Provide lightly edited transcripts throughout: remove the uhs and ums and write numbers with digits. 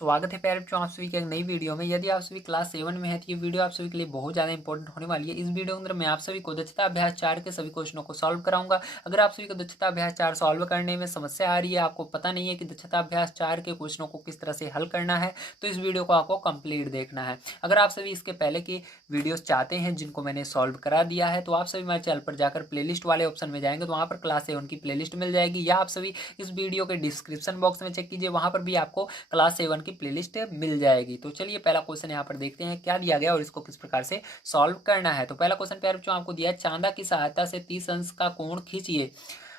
स्वागत है प्यारे बच्चों, आप सभी के एक नई वीडियो में। यदि आप सभी क्लास 7 में है तो ये वीडियो आप सभी के लिए बहुत ज़्यादा इंपॉर्टेंट होने वाली है। इस वीडियो के अंदर मैं आप सभी को दक्षता अभ्यास 4 के सभी क्वेश्चनों को सॉल्व कराऊंगा। अगर आप सभी को दक्षता अभ्यास 4 सॉल्व करने में समस्या आ रही है, आपको पता नहीं है कि दक्षता अभ्यास 4 के क्वेश्चनों को किस तरह से हल करना है, तो इस वीडियो को आपको कंप्लीट देखना है। अगर आप सभी इसके पहले की वीडियोस चाहते हैं जिनको मैंने सॉल्व करा दिया है, तो आप सभी मेरे चैनल पर जाकर प्लेलिस्ट वाले ऑप्शन में जाएंगे तो वहाँ पर क्लास 7 की प्लेलिस्ट मिल जाएगी, या आप सभी इस वीडियो के डिस्क्रिप्शन बॉक्स में चेक कीजिए, वहाँ पर भी आपको क्लास 7 की प्लेलिस्ट मिल जाएगी। तो चलिए पहला क्वेश्चन यहाँ पर देखते हैं क्या दिया गया और इसको किस प्रकार से सॉल्व करना है। तो पहला क्वेश्चन प्यारे बच्चों आपको दिया है, चांदा की सहायता से 30 अंश का कोण खींचिए।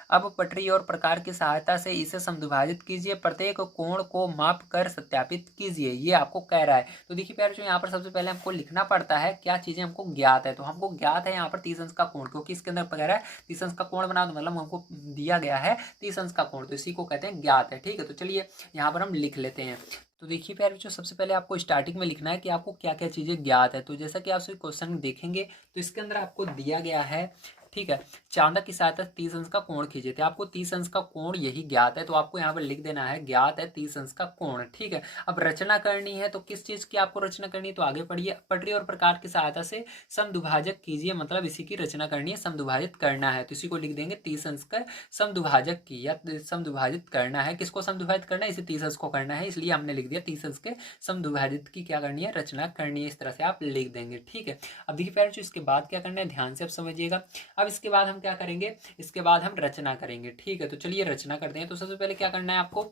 अब पटरी और प्रकार की सहायता से इसे समद्विभाजित कीजिए, प्रत्येक कोण को माप कर सत्यापित कीजिए, ये आपको कह रहा है। तो देखिए प्यारे बच्चों, यहाँ पर सबसे पहले हमको लिखना पड़ता है क्या चीजें हमको ज्ञात है। तो हमको ज्ञात है यहाँ पर 30 अंश का कोण, क्योंकि इसके अंदर कह रहा है 30 अंश का कोण बना, तो मतलब हमको दिया गया है 30 अंश का कोण, तो इसी को कहते हैं ज्ञात है। ठीक है, तो चलिए यहाँ पर हम लिख लेते हैं। तो देखिए प्यारे बच्चों, सबसे पहले आपको स्टार्टिंग में लिखना है कि आपको क्या क्या चीजें ज्ञात है। तो जैसा कि आप सभी क्वेश्चन देखेंगे तो इसके अंदर आपको दिया गया है, ठीक है, चांदा की सहायता से 30 अंश का कोण खींचे थे। आपको 30 अंश का कोण यही ज्ञात है, तो आपको यहाँ पर लिख देना है ज्ञात है 30 अंश का कोण। ठीक है, अब रचना करनी है, तो किस चीज की आपको रचना करनी है, तो आगे पढ़िए। पटरी और प्रकार की सहायता से समदुभाजक कीजिए, मतलब इसी की रचना करनी है, समदुभाजित करना है, तो इसी को लिख देंगे 30 अंश का समदुभाजक की, या समदुभाजित करना है। किसको समदुभाजित करना है, इसे 30 अंश को करना है, इसलिए हमने लिख दिया 30 अंश के समदुभाजित की क्या करनी है, रचना करनी है। इस तरह से आप लिख देंगे। ठीक है, अब देखिए प्यारे बच्चों, इसके बाद क्या करना है, ध्यान से आप समझिएगा। अब इसके बाद हम क्या करेंगे, इसके बाद हम रचना करेंगे। ठीक है, तो चलिए रचना करते हैं। तो सबसे पहले क्या करना है, आपको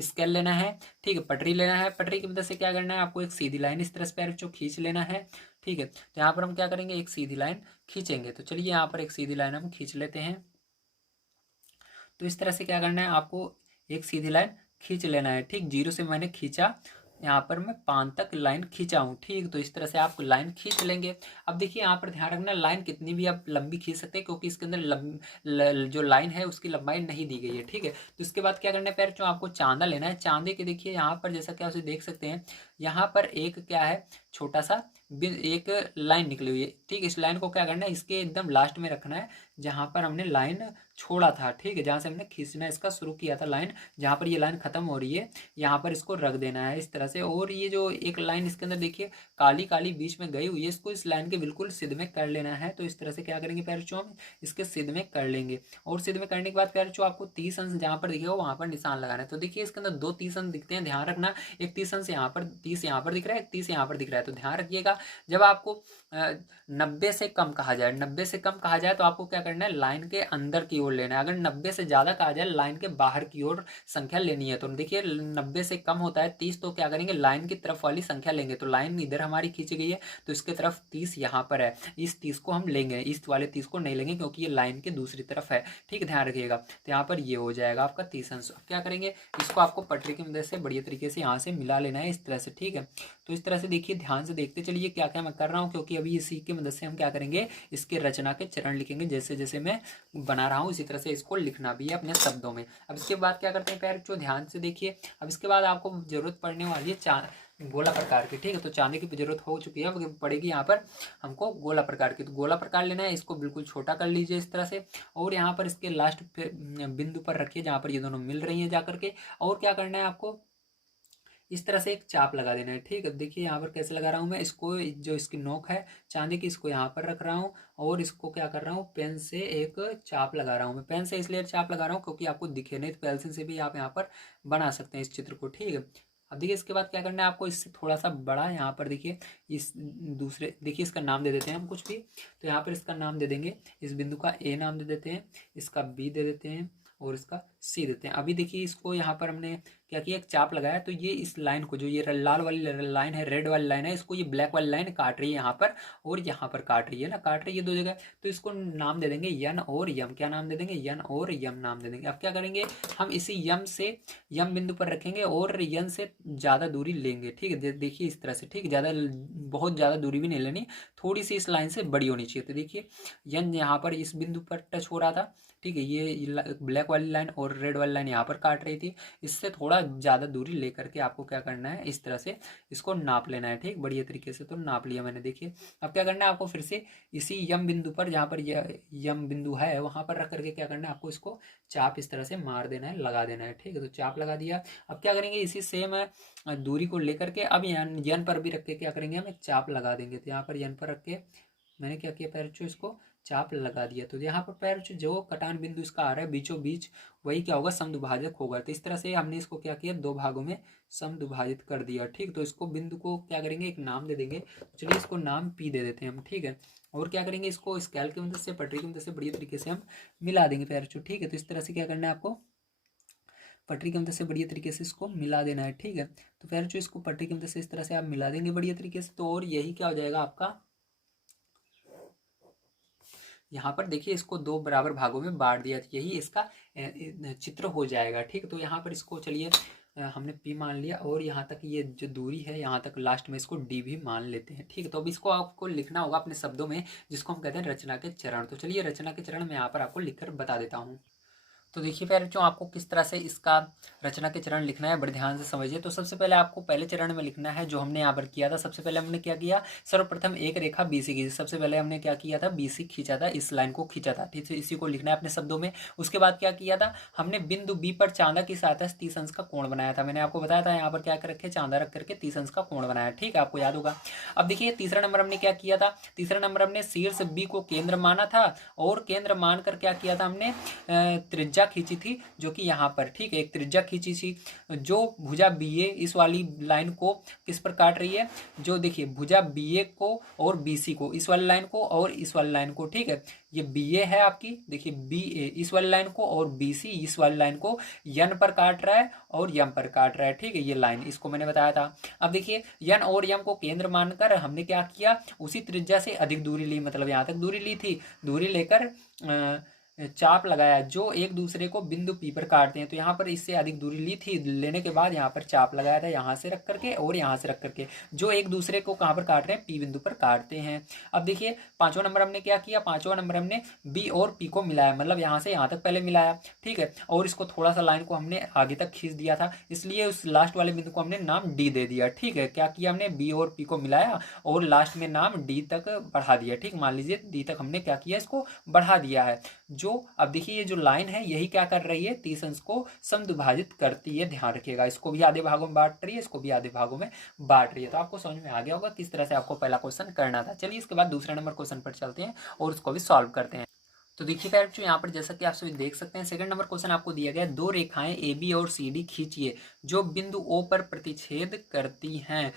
स्केल लेना है, ठीक है, पटरी लेना है। पटरी की मदद से क्या करना है, आपको एक सीधी लाइन इस तरह से पैर बच्चों खींच लेना है। ठीक है, तो यहाँ पर हम क्या करेंगे, एक सीधी लाइन खींचेंगे। तो चलिए यहाँ पर एक सीधी लाइन हम खींच लेते हैं। तो इस तरह से क्या करना है, आपको एक सीधी लाइन खींच लेना है। ठीक, जीरो से मैंने खींचा, यहाँ पर मैं 5 तक लाइन खींचा हूँ। ठीक, तो इस तरह से आप लाइन खींच लेंगे। अब देखिए यहाँ पर ध्यान रखना, लाइन कितनी भी आप लंबी खींच सकते हैं, क्योंकि इसके अंदर जो लाइन है उसकी लंबाई नहीं दी गई है। ठीक है, तो इसके बाद क्या करना है पैर, जो आपको चांदा लेना है। चांदे के देखिए यहाँ पर जैसा कि आप देख सकते हैं, यहाँ पर एक क्या है, छोटा सा एक लाइन निकली हुई है। ठीक, इस लाइन को क्या करना है, इसके एकदम लास्ट में रखना है, जहां पर हमने लाइन छोड़ा था। ठीक है, जहां से हमने खींचना इसका शुरू किया था लाइन, जहां पर ये लाइन खत्म हो रही है, यहाँ पर इसको रख देना है इस तरह से। और ये जो एक लाइन इसके अंदर देखिए काली काली बीच में गई हुई है, इसको इस लाइन के बिल्कुल सिद्ध में कर लेना है। तो इस तरह से क्या करेंगे प्यारे बच्चों, हम इसके सिद्ध में कर लेंगे। और सिद्ध में करने के बाद प्यारे बच्चों, आपको 30 अंश जहां पर दिखेगा वहां पर निशान लगाना है। तो देखिए इसके अंदर दो 30 अंश दिखते हैं, ध्यान रखना। एक 30 अंश यहाँ पर, 30 यहाँ पर दिख रहा है, एक 30 यहाँ पर दिख रहा है। तो ध्यान रखिएगा, जब आपको 90 से कम कहा जाए, 90 से कम कहा जाए, तो आपको क्या करना है, लाइन के अंदर की ओर लेना है। अगर 90 से ज्यादा कहा जाए, लाइन के बाहर की ओर संख्या लेनी है। तो देखिए 90 से कम होता है 30, तो क्या करेंगे, लाइन की तरफ वाली संख्या लेंगे। तो लाइन इधर हमारी खींची गई है, तो इसके तरफ 30 यहाँ पर है, इस 30 को हम लेंगे, इस वाले 30 को नहीं लेंगे, क्योंकि ये लाइन के दूसरी तरफ है। ठीक है, ध्यान रखिएगा। तो यहाँ पर ये हो जाएगा आपका 30 अंश। क्या करेंगे, इसको आपको पटरी की मदद से बढ़िया तरीके से यहाँ से मिला लेना है इस तरह से। ठीक है, तो इस तरह से देखिए, ध्यान से देखते चलिए क्या क्या मैं कर रहा हूँ, क्योंकि अभी इसी की मदद से हम क्या करेंगे, इसके रचना के चरण लिखेंगे। जैसे जैसे मैं बना रहा हूँ इसी तरह से इसको लिखना भी है अपने शब्दों में। अब इसके बाद क्या करते हैं प्यारे बच्चों, ध्यान से देखिए। अब इसके बाद आपको जरूरत पड़ने वाली है गोला प्रकार की। ठीक है, तो चांदी की जरूरत हो चुकी है, पड़ेगी यहाँ पर हमको गोला प्रकार की। तो गोला प्रकार लेना है, इसको बिल्कुल छोटा कर लीजिए इस तरह से, और यहाँ पर इसके लास्ट बिंदु पर रखिए जहाँ पर ये दोनों मिल रही है जाकर के। और क्या करना है, आपको इस तरह से एक चाप लगा देना है। ठीक है, देखिए यहाँ पर कैसे लगा रहा हूँ मैं इसको, जो इसकी नोक है चांदी की, इसको यहाँ पर रख रहा हूँ, और इसको क्या कर रहा हूँ, पेन से एक चाप लगा रहा हूँ। मैं पेन से इसलिए चाप लगा रहा हूँ क्योंकि आपको दिखे नहीं, तो पेंसिल से भी आप यहाँ पर बना सकते हैं इस चित्र को। ठीक है, अब देखिए इसके बाद क्या करना है, आपको इससे थोड़ा सा बड़ा यहाँ पर देखिए, इस दूसरे देखिए, इसका नाम दे देते हैं हम कुछ भी। तो यहाँ पर इसका नाम दे देंगे, इस बिंदु का ए नाम दे देते हैं, इसका बी दे देते हैं, और इसका सी देते हैं। अभी देखिए इसको यहाँ पर हमने क्या किया, एक चाप लगाया, तो ये इस लाइन को, जो ये लाल वाली लाइन है, रेड वाली लाइन है, इसको ये ब्लैक वाली लाइन काट रही है यहाँ पर, और यहाँ पर काट रही है ना, काट रही है दो जगह। तो इसको नाम दे देंगे यन और यम। क्या नाम दे देंगे, यन और यम नाम दे देंगे। अब क्या करेंगे, हम इसी यम से, यम बिंदु पर रखेंगे और यन से ज़्यादा दूरी लेंगे। ठीक है, देखिए इस तरह से। ठीक, ज़्यादा, बहुत ज़्यादा दूरी भी नहीं लेनी, थोड़ी सी इस लाइन से बड़ी होनी चाहिए। तो देखिए यन यहाँ पर इस बिंदु पर टच हो रहा था। ठीक है, ये ब्लैक वाली लाइन और और रेड वाली लाइन यहाँ पर काट रही थी, इससे थोड़ा ज़्यादा दूरी लेकर के आपको क्या करना है, इस तरह से इसको नाप लेना है। ठीक, बढ़िया तरीके से तो नाप लिया मैंने। देखिए अब क्या करना है आपको, फिर से इसी यम बिंदु पर, जहाँ पर यम बिंदु है वहाँ पर रख करके क्या करना है आपको, इसको चाप इस तरह से मार देना है, लगा देना है। ठीक है, तो चाप लगा दिया। अब क्या करेंगे, इसी सेम दूरी को लेकर के अब यन पर भी रख के क्या करेंगे, हम एक चाप लगा देंगे। तो यहाँ पर यन पर रख के मैंने क्या किया, पैरचो इसको चाप लगा दिया। तो यहाँ पर पैरचो जो कटान बिंदु इसका आ रहा है बीचों बीच, वही क्या होगा, समदुभाजक होगा। तो इस तरह से हमने इसको क्या किया, दो भागों में समदुभाजित कर दिया। ठीक, तो इसको बिंदु को क्या करेंगे, एक नाम दे देंगे। चलिए इसको नाम पी दे देते हैं हम। ठीक है, और क्या करेंगे, इसको स्केल की मदद से, पटरी की मदद से बढ़िया तरीके से हम मिला देंगे पैरचो। ठीक है, तो इस तरह से क्या करना है आपको, पटरी की मदद से बढ़िया तरीके से इसको मिला देना है। ठीक है, तो पैरचो इसको पटरी की मदद से इस तरह से आप मिला देंगे बढ़िया तरीके से। तो और यही क्या हो जाएगा आपका, यहाँ पर देखिए इसको दो बराबर भागों में बांट दिया, यही इसका चित्र हो जाएगा। ठीक, तो यहाँ पर इसको चलिए हमने P मान लिया, और यहाँ तक ये जो दूरी है यहाँ तक लास्ट में इसको D भी मान लेते हैं। ठीक है, तो अब इसको आपको लिखना होगा अपने शब्दों में, जिसको हम कहते हैं रचना के चरण। तो चलिए रचना के चरण मैं यहाँ पर आपको लिखकर बता देता हूँ। तो देखिए प्यारे आपको किस तरह से इसका रचना के चरण लिखना है, बड़े ध्यान से समझिए। तो सबसे पहले आपको पहले चरण में लिखना है जो हमने यहाँ पर किया था। सबसे पहले हमने क्या किया, सर्वप्रथम एक रेखा BC की, सबसे पहले हमने क्या किया था, BC खींचा था, इस लाइन को खींचा था। ठीक है, इसी को लिखना है अपने शब्दों में। उसके बाद क्या किया था, हमने बिंदु B पर चांदा की सहायता से 30 अंश का कोण बनाया था। मैंने आपको बताया था यहाँ पर क्या कर रखे, चांदा रख करके 30 अंश का कोण बनाया। ठीक है, आपको याद होगा। अब देखिए तीसरा नंबर हमने क्या किया था, तीसरा नंबर हमने शीर्ष B को केंद्र माना था, और केंद्र मान कर क्या किया था, हमने त्रिज्या खींची थी जो कि यहाँ पर। ठीक है, एक त्रिज्या खींची थी जो भुजा BA इस वाली लाइन को किस पर काट रही है, जो देखिए भुजा BA को और BC को, इस वाली लाइन को और इस वाली लाइन को। ठीक है, ये BA है आपकी, देखिए BA इस वाली लाइन को, और BC इस वाली लाइन को यन पर काट रहा है और यम पर काट रहा है। ठीक है, ये लाइन इसको मैंने बताया था। अब देखिए यन और यम को केंद्र मानकर हमने क्या किया, उसी त्रिज्या से अधिक दूरी ली, मतलब यहाँ तक दूरी ली थी, दूरी लेकर चाप लगाया जो एक दूसरे को बिंदु P पर काटते हैं। तो यहाँ पर इससे अधिक दूरी ली थी, लेने के बाद यहाँ पर चाप लगाया था, यहाँ से रख करके और यहाँ से रख करके, जो एक दूसरे को कहाँ पर काट रहे हैं, P बिंदु पर काटते हैं। अब देखिए पांचवा नंबर हमने क्या किया, पांचवा नंबर हमने B और P को मिलाया, मतलब यहाँ से यहाँ तक पहले मिलाया। ठीक है, और इसको थोड़ा सा लाइन को हमने आगे तक खींच दिया था, इसलिए उस लास्ट वाले बिंदु को हमने नाम D दे दिया। ठीक है, क्या किया हमने, B और P को मिलाया और लास्ट में नाम D तक बढ़ा दिया। ठीक, मान लीजिए D तक हमने क्या किया, इसको बढ़ा दिया है। जो अब देखिए ये जो लाइन है यही क्या कर रही है, 30 अंश को समद्विभाजित करती है। ध्यान रखिएगा, इसको भी आधे भागों में बांट रही है, इसको भी आधे भागों में बांट रही है। तो आपको समझ में आ गया होगा किस तरह से आपको पहला क्वेश्चन करना था। चलिए इसके बाद दूसरे नंबर क्वेश्चन पर चलते हैं और उसको भी सॉल्व करते हैं। तो देखिए बच्चों यहाँ पर जैसा कि आप सभी देख सकते हैं, सेकंड नंबर क्वेश्चन आपको दिया गया, दो रेखाएं AB और CD खींचिए जो बिंदु O पर प्रतिच्छेद करती हैं।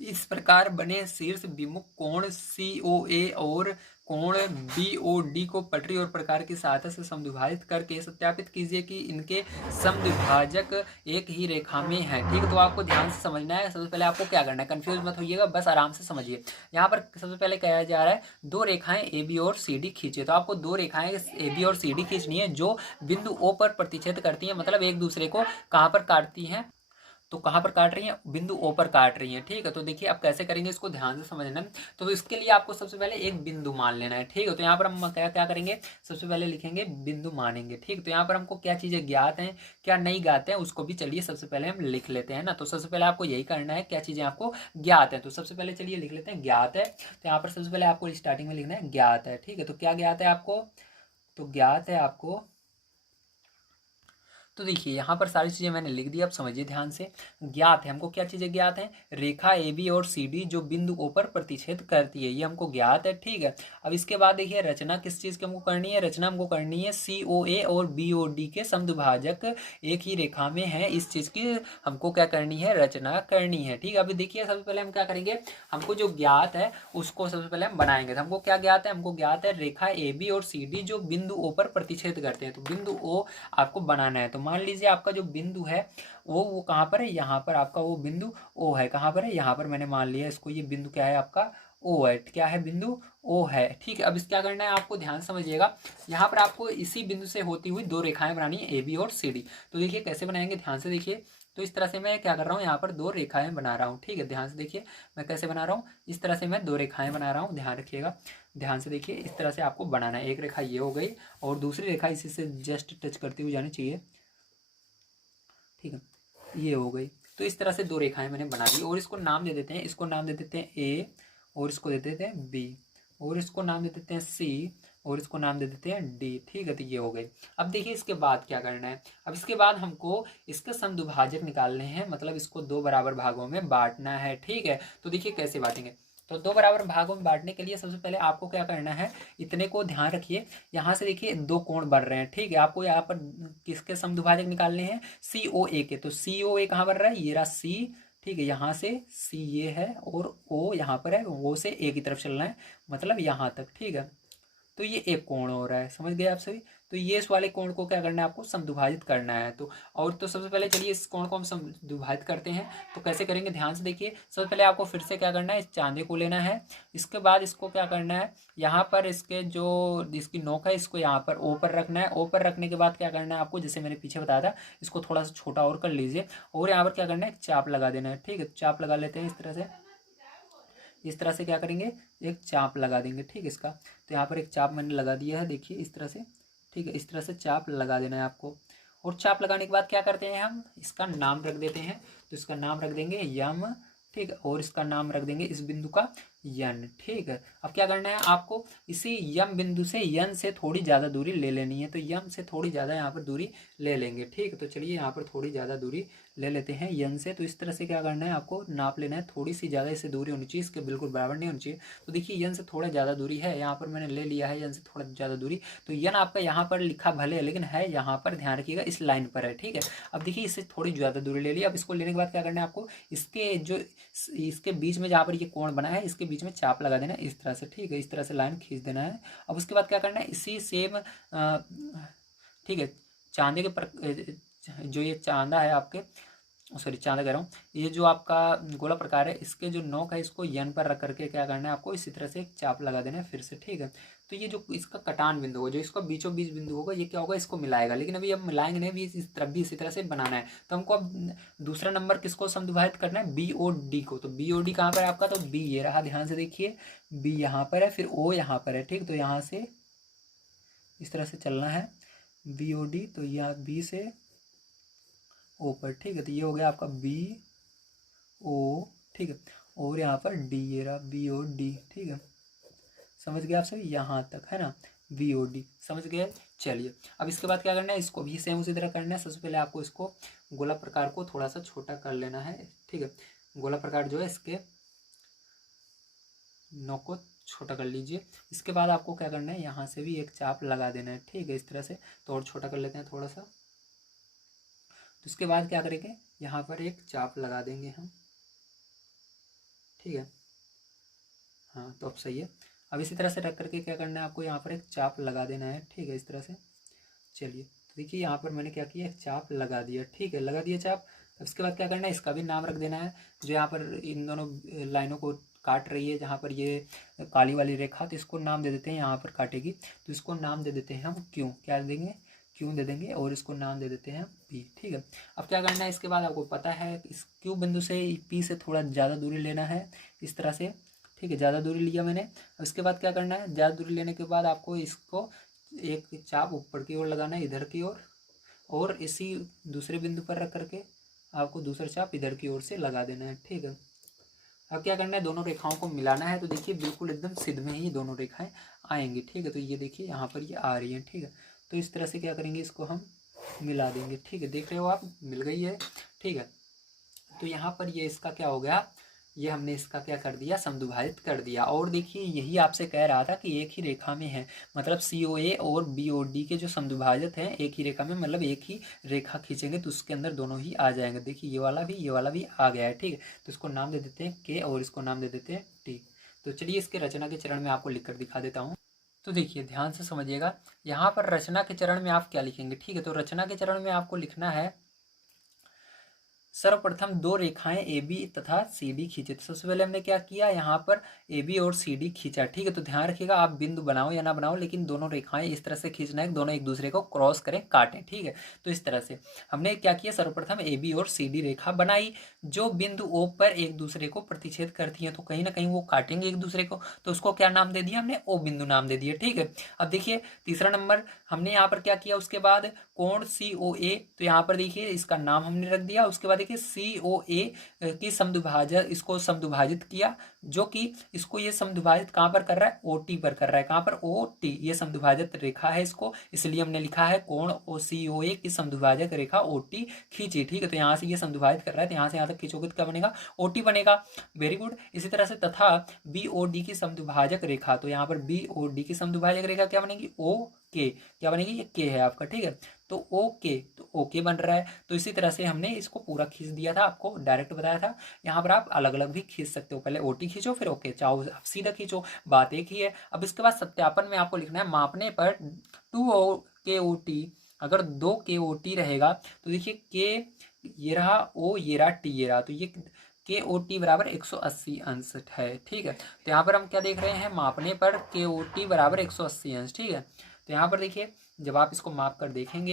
इस प्रकार बने शीर्ष विमुख कोण COA और कोण BOD को पटरी और प्रकार की सहायता से समद्विभाजित करके सत्यापित कीजिए कि इनके समद्विभाजक एक ही रेखा में है। ठीक है, तो आपको ध्यान से समझना है। सबसे पहले आपको क्या करना है, कंफ्यूज मत होइएगा, बस आराम से समझिए। यहाँ पर सबसे पहले कहा जा रहा है दो रेखाएं AB और CD खींचे, तो आपको दो रेखाएं AB और CD खींचनी है जो बिंदु O पर प्रतिच्छेद करती हैं, मतलब एक दूसरे को कहाँ पर काटती हैं, तो कहाँ पर काट रही हैं, बिंदु O पर काट रही हैं। ठीक है, तो देखिए अब कैसे करेंगे, इसको ध्यान से समझना। तो इसके लिए आपको सबसे पहले एक बिंदु मान लेना है। ठीक है, तो यहाँ पर हम क्या क्या करेंगे, सबसे पहले लिखेंगे बिंदु मानेंगे। ठीक, तो यहाँ पर हमको क्या चीज़ें ज्ञात हैं क्या नहीं ज्ञात हैं, उसको भी चलिए सबसे पहले हम लिख लेते हैं ना। तो सबसे पहले आपको यही करना है, क्या चीज़ें आपको ज्ञात है। तो सबसे पहले चलिए लिख लेते हैं ज्ञात है। तो यहाँ पर सबसे पहले आपको स्टार्टिंग में लिखना है ज्ञात है। ठीक है, तो क्या ज्ञात है आपको, तो ज्ञात है आपको, तो देखिए यहाँ पर सारी चीज़ें मैंने लिख दी, अब समझिए ध्यान से। ज्ञात है हमको, क्या चीज़ें ज्ञात हैं, रेखा AB और CD जो बिंदु O पर प्रतिच्छेद करती है, ये हमको ज्ञात है। ठीक है, अब इसके बाद देखिए रचना किस चीज़ की हमको करनी है, रचना हमको करनी है COA और BOD के समद्विभाजक एक ही रेखा में है, इस चीज़ की हमको क्या करनी है, रचना करनी है। ठीक है, अभी देखिए सबसे पहले हम क्या करेंगे, हमको जो ज्ञात है उसको सबसे पहले हम बनाएंगे। तो हमको क्या ज्ञात है, हमको ज्ञात है रेखा AB और CD जो बिंदु O पर प्रतिच्छेद करते हैं। तो बिंदु O आपको बनाना है। तो मान लीजिए आपका जो बिंदु है वो कहाँ पर है, यहाँ पर आपका वो बिंदु O है। कहाँ पर है, यहाँ पर मैंने मान लिया इसको, ये बिंदु क्या है आपका, O है। क्या है, बिंदु O है। ठीक है, अब इस क्या करना है आपको, ध्यान समझिएगा। यहाँ पर आपको इसी बिंदु से होती हुई दो रेखाएं बनानी है, AB और CD। तो देखिए कैसे बनाएंगे, ध्यान से देखिए। तो इस तरह से मैं क्या कर रहा हूँ, यहाँ पर दो रेखाएं बना रहा हूँ। ठीक है, ध्यान से देखिए मैं कैसे बना रहा हूँ, इस तरह से मैं दो रेखाएं बना रहा हूँ। ध्यान रखिएगा, ध्यान से देखिए, इस तरह से आपको बनाना है। एक रेखा ये हो गई और दूसरी रेखा इसी से जस्ट टच करती हुई जानी चाहिए। ठीक है, ये हो गई। तो इस तरह से दो रेखाएं मैंने बना दी और इसको नाम दे देते हैं, इसको नाम दे देते हैं ए और इसको दे देते हैं बी और इसको नाम दे देते हैं सी और इसको नाम दे देते हैं डी। ठीक है, तो ये हो गई। अब देखिए इसके बाद क्या करना है। अब इसके बाद हमको इसके समद्विभाजक निकालने हैं, मतलब इसको दो बराबर भागों में बांटना है। ठीक है, तो देखिए कैसे बांटेंगे। तो दो बराबर भागों में बांटने के लिए सबसे पहले आपको क्या करना है, इतने को ध्यान रखिए। यहाँ से देखिए दो कोण बढ़ रहे हैं। ठीक है, आपको यहाँ पर किसके समद्विभाजक निकालने हैं, सी ओ ए के। तो सी ओ ए कहाँ बन रहा है, ये रहा सी। ठीक है, यहाँ से सी ये है और ओ यहाँ पर है, वो से ए की तरफ चलना है, मतलब यहाँ तक। ठीक है, तो ये एक कोण हो रहा है, समझ गए आप सभी। तो ये इस वाले कोण को क्या करना है, आपको समद्विभाजित करना है। तो और तो सबसे पहले चलिए इस कोण को हम समद्विभाजित करते हैं। तो कैसे करेंगे, ध्यान से देखिए। सबसे पहले आपको फिर से क्या करना है, इस चांदे को लेना है। इसके बाद इसको क्या करना है, यहाँ पर इसके जो इसकी नोक है इसको यहाँ पर ओ पर रखना है। ओ पर रखने के बाद क्या करना है आपको, जैसे मैंने पीछे बताया था, इसको थोड़ा सा छोटा और कर लीजिए और यहाँ पर क्या करना है, चाप लगा देना है। ठीक है, चाप लगा लेते हैं इस तरह से। इस तरह से क्या करेंगे, एक चाप लगा देंगे। ठीक है, इसका तो यहाँ पर एक चाप मैंने लगा दिया है, देखिए इस तरह से। ठीक है, इस तरह से चाप लगा देना है आपको। और चाप लगाने के बाद क्या करते हैं, हम इसका नाम रख देते हैं। तो इसका नाम रख देंगे यम। ठीक है, और इसका नाम रख देंगे इस बिंदु का यन। ठीक है, अब क्या करना है आपको, इसी यम बिंदु से यन से थोड़ी ज़्यादा दूरी ले लेनी है। तो यम से थोड़ी ज़्यादा यहाँ पर दूरी ले लेंगे। ठीक है, तो चलिए यहाँ पर थोड़ी ज़्यादा दूरी ले लेते हैं यन से। तो इस तरह से क्या करना है, आपको नाप लेना है, थोड़ी सी ज़्यादा इससे दूरी होनी चाहिए, इसके बिल्कुल बराबर नहीं होनी चाहिए। तो देखिए यन से थोड़ा ज़्यादा दूरी है, यहाँ पर मैंने ले लिया है यन से थोड़ा ज़्यादा दूरी। तो यन आपका यहाँ पर लिखा भले है, लेकिन है यहाँ पर, ध्यान रखिएगा इस लाइन पर है। ठीक है, अब देखिए इससे थोड़ी ज़्यादा दूरी ले ली। अब इसको लेने के बाद क्या करना है आपको, इसके जो इसके बीच में जहाँ पर ये कोण बना है, इसके बीच में चाप लगा देना है इस तरह से। ठीक है, इस तरह से लाइन खींच देना है। अब उसके बाद क्या करना है, इसी सेम ठीक है, चांदे के जो ये चांदा है आपके, सॉरी चांदा कह रहा हूँ, ये जो आपका गोला प्रकार है, इसके जो नोक है इसको यन पर रख करके क्या करना है आपको, इसी तरह से एक चाप लगा देना है फिर से। ठीक है, तो ये जो इसका कटान बिंदु होगा, जो इसका बीचों बीच बिंदु होगा, ये क्या होगा, इसको मिलाएगा। लेकिन अभी हम मिलाएंगे नहीं, अभी इस तरफ भी इसी तरह से बनाना है। तो हमको अब दूसरा नंबर किसको समद्विभाजित करना है, बी ओ डी को। तो बी ओ डी कहाँ पर है आपका, तो बी ये रहा, ध्यान से देखिए, बी यहाँ पर है, फिर ओ यहाँ पर है। ठीक, तो यहाँ से इस तरह से चलना है बी ओ डी। तो यहाँ बी से ओ पर। ठीक है, तो ये हो गया आपका बी ओ। ठीक है, और यहाँ पर डी ये रहा, बी ओ डी। ठीक है, समझ गए आप सभी, यहाँ तक है ना, बी ओ डी, समझ गए। चलिए अब इसके बाद क्या करना है, इसको भी सेम उसी तरह करना है। सबसे पहले आपको इसको गोला प्रकार को थोड़ा सा छोटा कर लेना है। ठीक है, गोला प्रकार जो है इसके नोक को छोटा कर लीजिए। इसके बाद आपको क्या करना है, यहाँ से भी एक चाप लगा देना है। ठीक है, इस तरह से। तो और छोटा कर लेते हैं थोड़ा सा। तो उसके बाद क्या करेंगे, यहाँ पर एक चाप लगा देंगे हम। ठीक है, हाँ तो अब सही है। अब इसी तरह से रख करके क्या करना है आपको, यहाँ पर एक चाप लगा देना है। ठीक है, इस तरह से। चलिए तो देखिए यहाँ पर मैंने क्या किया, एक चाप लगा दिया। ठीक है, लगा दिया चाप। अब इसके बाद क्या करना है, इसका भी नाम रख देना है। जो यहाँ पर इन दोनों लाइनों को काट रही है, जहाँ पर ये काली वाली रेखा, तो इसको नाम दे देते हैं, यहाँ पर काटेगी तो इसको नाम दे देते हैं हम क्यों, क्या देंगे, क्यों दे देंगे, और इसको नाम दे देते हैं पी। ठीक है, अब क्या करना है, इसके बाद आपको पता है इस क्यू बिंदु से पी से थोड़ा ज़्यादा दूरी लेना है, इस तरह से। ठीक है, ज़्यादा दूरी लिया मैंने। अब इसके बाद क्या करना है, ज़्यादा दूरी लेने के बाद आपको इसको एक चाप ऊपर की ओर लगाना है, इधर की ओर, और इसी दूसरे बिंदु पर रख करके आपको दूसरा चाप इधर की ओर से लगा देना है। ठीक है, अब क्या करना है, दोनों रेखाओं को मिलाना है। तो देखिए बिल्कुल एकदम सिद्ध में ही दोनों रेखाएं आएंगी। ठीक है, तो ये देखिए यहाँ पर ये आ रही हैं। ठीक है, तो इस तरह से क्या करेंगे, इसको हम मिला देंगे। ठीक है, देख रहे हो आप, मिल गई है। ठीक है, तो यहाँ पर ये इसका क्या हो गया, ये हमने इसका क्या कर दिया, समद्विभाजित कर दिया। और देखिए यही आपसे कह रहा था कि एक ही रेखा में है, मतलब सी ओ ए और बी ओ डी के जो समद्विभाजित हैं एक ही रेखा में, मतलब एक ही रेखा खींचेंगे तो उसके अंदर दोनों ही आ जाएंगे। देखिए ये वाला भी आ गया है। ठीक है, तो इसको नाम दे देते हैं के और इसको नाम दे देते हैं टी। तो चलिए इसके रचना के चरण में आपको लिख कर दिखा देता हूँ। तो देखिए ध्यान से समझिएगा, यहाँ पर रचना के चरण में आप क्या लिखेंगे। ठीक है, तो रचना के चरण में आपको लिखना है, सर्वप्रथम दो रेखाएं ए बी तथा सी डी खींचे। तो सबसे पहले हमने क्या किया, यहाँ पर ए बी और सी डी खींचा। ठीक है, तो ध्यान रखिएगा आप बिंदु बनाओ या ना बनाओ, लेकिन दोनों रेखाएं इस तरह से खींचना है, दोनों एक दूसरे को क्रॉस करें, काटें। ठीक है, तो इस तरह से हमने क्या किया, सर्वप्रथम ए बी और सी डी रेखा बनाई, जो बिंदु ओ पर एक दूसरे को प्रतिच्छेद करती है। तो कहीं ना कहीं वो काटेंगे एक दूसरे को, तो उसको क्या नाम दे दिया हमने, ओ बिंदु नाम दे दिया। ठीक है, अब देखिए तीसरा नंबर हमने यहाँ पर क्या किया, उसके बाद कोण COA, तो यहाँ पर देखिए इसका नाम हमने रख दिया। उसके बाद देखिए COA की समद्विभाजक, इसको समद्विभाजित किया, जो कि इसको ये समद्विभाजित कहाँ पर कर रहा है, OT पर कर रहा है। कहाँ पर, OT, ये समद्विभाजक रेखा है इसको, इसलिए हमने लिखा है कोण COA की समद्विभाजक रेखा OT खींची। ठीक है, तो यहाँ से ये समद्विभाजित कर रहा है, तो यहाँ से यहाँ तक खींचोगे तो क्या बनेगा, OT बनेगा। Very good. इसी तरह से तथा BOD की समद्विभाजक रेखा, तो यहाँ पर BOD की समद्विभाजक रेखा क्या बनेगी, OK, क्या बनेगी, ये K है आपका। ठीक है, तो OK, तो OK बन रहा है। तो इसी तरह से हमने इसको पूरा खींच दिया था, आपको डायरेक्ट बताया था। यहाँ पर आप अलग अलग भी खींच सकते हो, पहले OT खींचो फिर OK, चाहो आप सीधा खींचो, बात एक ही है। अब इसके बाद सत्यापन में आपको लिखना है, मापने पर 2 KOT, अगर 2 KOT रहेगा तो देखिए K ये रहा, O ये रहा, T ये रहा, तो ये KOT बराबर 180 अंश है। ठीक है, तो यहाँ पर हम क्या देख रहे हैं, मापने पर KOT बराबर 180 अंश। ठीक है, तो यहाँ पर देखिए जब आप इसको माप कर देखेंगे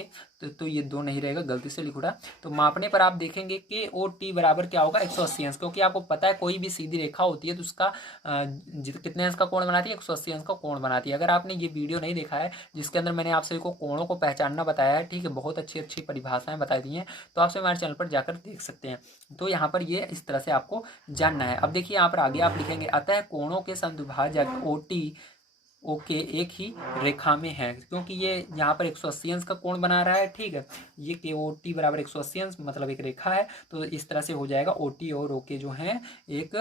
तो ये 2 नहीं रहेगा, गलती से लिखा। तो मापने पर आप देखेंगे KOT बराबर क्या होगा, 180 अंश, क्योंकि आपको पता है कोई भी सीधी रेखा होती है तो उसका कितने अंश का कोण बनाती है, 180 अंश का कोण बनाती है। अगर आपने ये वीडियो नहीं देखा है जिसके अंदर मैंने आप सभी को कोणों को पहचानना बताया है, ठीक है, बहुत अच्छी अच्छी परिभाषाएं बताई दी हैं, तो आप सभी हमारे चैनल पर जाकर देख सकते हैं। तो यहाँ पर ये इस तरह से आपको जानना है। अब देखिए यहाँ पर आगे आप लिखेंगे, अतः कोणों के समद्विभाजक OT OK एक ही रेखा में है, क्योंकि ये यहाँ पर 180 अंश का कोण बना रहा है। ठीक है, ये KOT बराबर 180 अंश मतलब एक रेखा है, तो इस तरह से हो जाएगा OT और OK जो है एक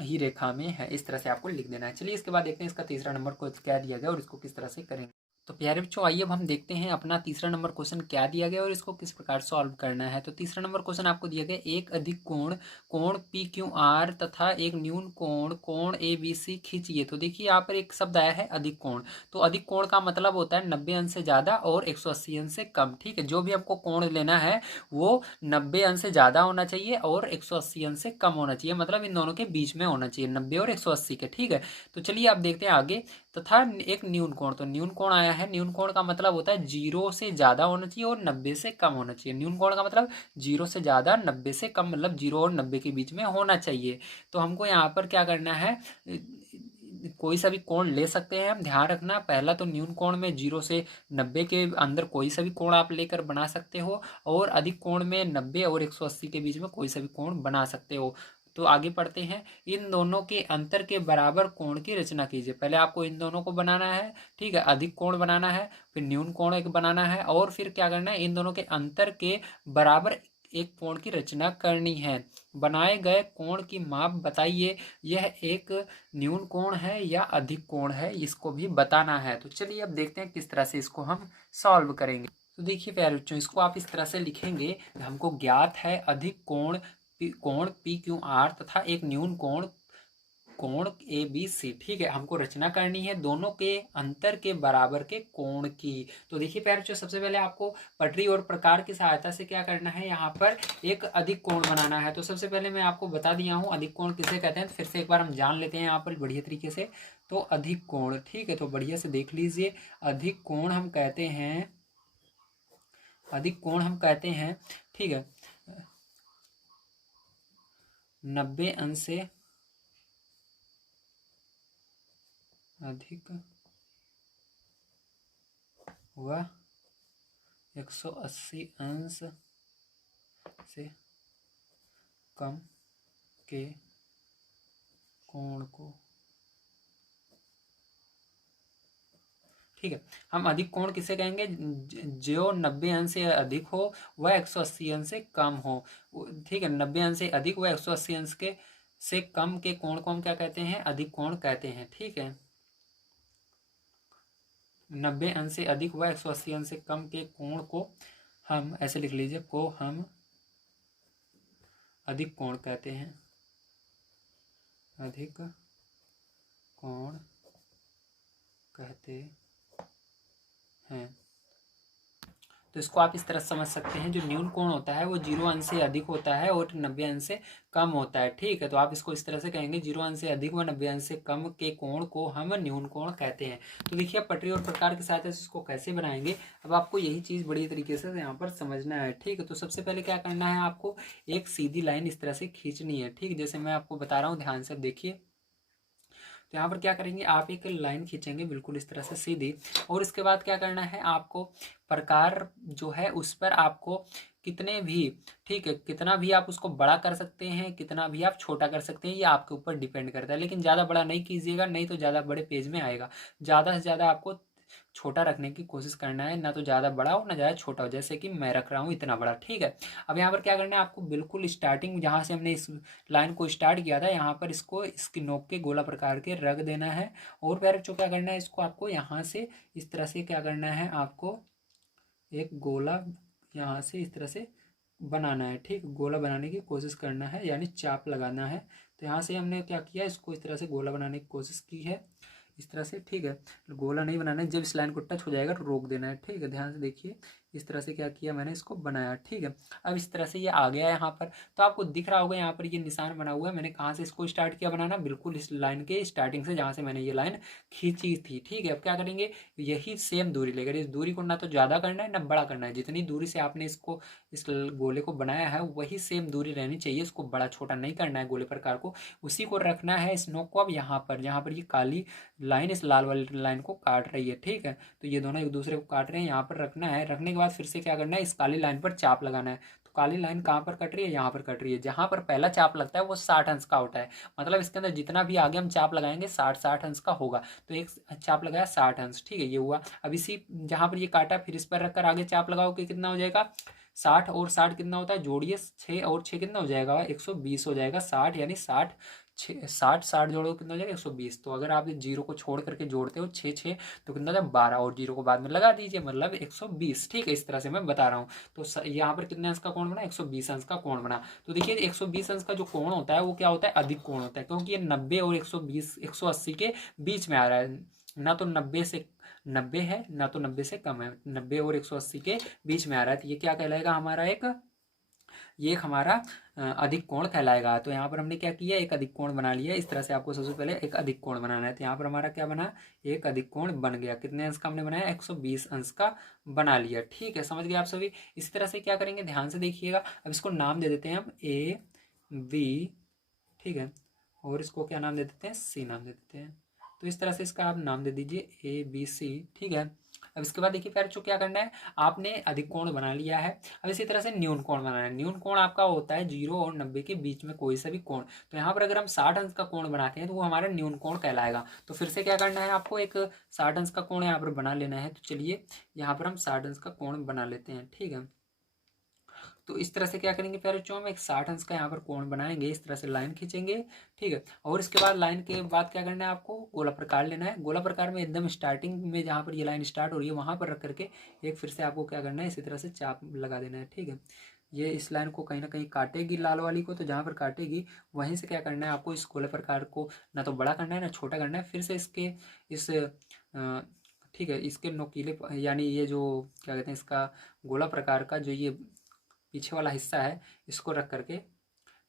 ही रेखा में है। इस तरह से आपको लिख देना है। चलिए इसके बाद देखते हैं इसका तीसरा नंबर को क्या दिया गया और इसको किस तरह से करेंगे। तो प्यारे बच्चों, आइए अब हम देखते हैं अपना तीसरा नंबर क्वेश्चन क्या दिया गया और इसको किस प्रकार सॉल्व करना है। तो तीसरा नंबर क्वेश्चन आपको दिया गया, एक अधिक कोण कोण PQR तथा एक न्यून कोण कोण ABC खींचिए। तो देखिए यहाँ पर एक शब्द आया है अधिक कोण, तो अधिक कोण का मतलब होता है 90 अंश से ज़्यादा और 180 अंश से कम। ठीक है, जो भी हमको कोण लेना है वो 90 अंश से ज़्यादा होना चाहिए और 180 अंश से कम होना चाहिए, मतलब इन दोनों के बीच में होना चाहिए, 90 और 180 के। ठीक है, तो चलिए आप देखते हैं आगे, तथा एक न्यून कोण, तो न्यून कोण आया है, न्यून कोण का मतलब होता है 0 से ज़्यादा होना चाहिए और 90 से कम होना चाहिए। न्यून कोण का मतलब 0 से ज़्यादा 90 से कम, मतलब 0 और 90 के बीच में होना चाहिए। तो हमको यहाँ पर क्या करना है, कोई सा भी कोण ले सकते हैं हम, ध्यान रखना। पहला तो न्यून कोण में 0 से 90 के अंदर कोई सा भी कोण आप लेकर बना सकते हो, और अधिक कोण में 90 और 180 के बीच में कोई सा भी कोण बना सकते हो। तो आगे पढ़ते हैं, इन दोनों के अंतर के बराबर कोण की रचना कीजिए। पहले आपको इन दोनों को बनाना है, ठीक है, अधिक कोण बनाना है, फिर न्यून कोण एक बनाना है, और फिर क्या करना है, इन दोनों के अंतर के बराबर एक कोण की रचना करनी है। बनाए गए कोण की माप बताइए, यह एक न्यून कोण है या अधिक कोण है, इसको भी बताना है। तो चलिए अब देखते हैं किस तरह से इसको हम सॉल्व करेंगे। तो देखिए प्यारे बच्चों, इसको आप इस तरह से लिखेंगे, हमको ज्ञात है अधिक कोण PQR तथा एक न्यून कोण कोण ABC। ठीक है, हमको रचना करनी है दोनों के अंतर के बराबर के कोण की। तो देखिए प्यारे बच्चों, सबसे पहले आपको पटरी और प्रकार की सहायता से क्या करना है, यहाँ पर एक अधिक कोण बनाना है। तो सबसे पहले मैं आपको बता दिया हूँ अधिक कोण किसे कहते हैं, फिर से एक बार हम जान लेते हैं यहाँ पर बढ़िया तरीके से। तो अधिक कोण, ठीक है, तो बढ़िया से देख लीजिए, अधिक कोण हम कहते हैं, अधिक कोण हम कहते हैं, ठीक है, 90 अंश से अधिक व 180 अंश से कम के कोण को, ठीक है, हम अधिक कोण किसे कहेंगे, जो 90 अंश से अधिक हो वह 180 अंश से कम हो। ठीक है, 90 अंश से अधिक व 180 अंश के से कम के कोण को हम क्या कहते हैं, अधिक कोण कहते हैं। ठीक है, 90 अंश से अधिक व 180 अंश से कम के कोण को हम ऐसे लिख लीजिए, को हम अधिक कोण कहते हैं, अधिक कोण कहते हैं। तो इसको आप इस तरह समझ सकते हैं, जो न्यून कोण होता है वो 0 अंश से अधिक होता है और 90 अंश से कम होता है। ठीक है, तो आप इसको इस तरह से कहेंगे, 0 अंश से अधिक व 90 अंश से कम के कोण को हम न्यून कोण कहते हैं। तो देखिए पटरी और प्रकार की सहायता से इसको कैसे बनाएंगे, अब आपको यही चीज़ बड़ी तरीके से यहाँ पर समझना है। ठीक है, तो सबसे पहले क्या करना है, आपको एक सीधी लाइन इस तरह से खींचनी है। ठीक, जैसे मैं आपको बता रहा हूँ, ध्यान से देखिए। तो यहाँ पर क्या करेंगे, आप एक लाइन खींचेंगे बिल्कुल इस तरह से सीधी, और इसके बाद क्या करना है आपको, प्रकार जो है उस पर आपको कितने भी, ठीक है, कितना भी आप उसको बड़ा कर सकते हैं, कितना भी आप छोटा कर सकते हैं, ये आपके ऊपर डिपेंड करता है। लेकिन ज़्यादा बड़ा नहीं कीजिएगा, नहीं तो ज़्यादा बड़े पेज में आएगा। ज़्यादा से ज़्यादा आपको छोटा रखने की कोशिश करना है, ना तो ज़्यादा बड़ा हो ना ज़्यादा छोटा हो, जैसे कि मैं रख रहा हूँ इतना बड़ा, ठीक है। अब यहाँ पर क्या करना है आपको, बिल्कुल स्टार्टिंग जहाँ से हमने इस लाइन को स्टार्ट किया था, यहाँ पर इसको इसकी नोक के गोला प्रकार के रख देना है। और फिर जो क्या करना है, इसको आपको यहाँ से इस तरह से क्या करना है, आपको एक गोला यहाँ से इस तरह से बनाना है, ठीक, गोला बनाने की कोशिश करना है, यानी चाप लगाना है। तो यहाँ से हमने क्या किया, इसको इस तरह से गोला बनाने की कोशिश की है, इस तरह से, ठीक है। गोला नहीं बनाना है, जब इस लाइन को टच हो जाएगा तो रोक देना है, ठीक है। ध्यान से देखिए, इस तरह से क्या किया मैंने, इसको बनाया, ठीक है। अब इस तरह से ये आ गया है यहाँ पर, तो आपको दिख रहा होगा यहाँ पर ये निशान बना हुआ है, मैंने कहाँ से इसको स्टार्ट किया बनाना, बिल्कुल इस लाइन के स्टार्टिंग से, जहाँ से मैंने ये लाइन खींची थी, ठीक है। अब क्या करेंगे, यही सेम दूरी लेकर, इस दूरी को ना तो ज़्यादा करना है ना बड़ा करना है, जितनी दूरी से आपने इसको इस गोले को बनाया है वही सेम दूरी रहनी चाहिए, इसको बड़ा छोटा नहीं करना है गोले प्रकार को, उसी को रखना है इस नोक को। अब यहाँ पर जहाँ पर ये काली लाइन इस लाल वाली लाइन को काट रही है, ठीक है, तो ये दोनों एक दूसरे को काट रहे हैं, यहाँ पर रखना है। रखने के बाद फिर से क्या करना है, इस काली लाइन पर चाप लगाना है। तो काली लाइन कहाँ पर कट रही है, यहाँ पर कट रही है। जहाँ पर पहला चाप लगता है वो 60 अंश का होता है, मतलब इसके अंदर जितना भी आगे हम चाप लगाएंगे 60 अंश का होगा। तो एक चाप लगाया 60 अंश, ठीक है, ये हुआ। अब इसी जहाँ पर ये काटा फिर इस पर रखकर आगे चाप लगाओ कि कितना हो जाएगा, 60 और 60 कितना होता है, जोड़िए 6 और 6 कितना हो जाएगा, 120 हो जाएगा। 60 यानी 60 60 60 जोड़ो कितना हो जाएगा, 120। तो अगर आप जीरो को छोड़ करके जोड़ते हो 6 6 तो कितना होता है 12, और जीरो को बाद में लगा दीजिए, मतलब 120, ठीक है। इस तरह से मैं बता रहा हूँ। तो यहाँ पर कितने अंश का कोण बना, 120 अंश का कोण बना। तो देखिए 120 अंश का जो कोण होता है वो क्या होता है, अधिक कोण होता है, क्योंकि ये 90 और 120 180 के बीच में आ रहा है, ना तो 90 है ना तो 90 से कम है, 90 और 180 के बीच में आ रहा है। तो ये क्या कहलाएगा हमारा, ये एक हमारा अधिक कोण कहलाएगा। तो यहाँ पर हमने क्या किया, एक अधिक कोण बना लिया। इस तरह से आपको सबसे पहले एक अधिक कोण बनाना है। तो यहाँ पर हमारा क्या बना, एक अधिक कोण बन गया। कितने अंश का हमने बनाया, 120 अंश का बना लिया, ठीक है। समझ गए आप सभी। इसी तरह से क्या करेंगे, ध्यान से देखिएगा। अब इसको नाम दे देते हैं हम ए बी, ठीक है, और इसको क्या नाम दे देते हैं, सी नाम दे देते हैं। तो इस तरह से इसका आप नाम दे दीजिए ABC, ठीक है। अब इसके बाद देखिए प्यारे, क्या करना है, आपने अधिक कोण बना लिया है। अब इसी तरह से न्यून कोण बनाना है। न्यून कोण आपका होता है 0 और 90 के बीच में कोई सा भी कोण। तो यहाँ पर अगर हम 60 अंश का कोण बनाते हैं तो वो हमारा न्यून कोण कहलाएगा। तो फिर से क्या करना है, आपको एक 60 अंश का कोण यहाँ पर बना लेना है। तो चलिए यहाँ पर हम 60 अंश का कोण बना लेते हैं, ठीक है। तो इस तरह से क्या करेंगे प्यारे बच्चों, हम एक 60 अंश का यहाँ पर कोण बनाएंगे, इस तरह से लाइन खींचेंगे, ठीक है। और इसके बाद लाइन के बाद क्या करना है, आपको गोला प्रकार लेना है। गोला प्रकार में एकदम स्टार्टिंग में जहाँ पर ये लाइन स्टार्ट हो रही है वहाँ पर रख करके एक फिर से आपको क्या करना है, इसी तरह से चाप लगा देना है, ठीक है। ये इस लाइन को कहीं ना कहीं काटेगी लाल वाली को, तो जहाँ पर काटेगी वहीं से क्या करना है, आपको इस गोला प्रकार को ना तो बड़ा करना है ना छोटा करना है। फिर से इसके इस ठीक है, इसके नोकीले यानी ये जो क्या कहते हैं, इसका गोला प्रकार का जो ये पीछे वाला हिस्सा है इसको रख करके,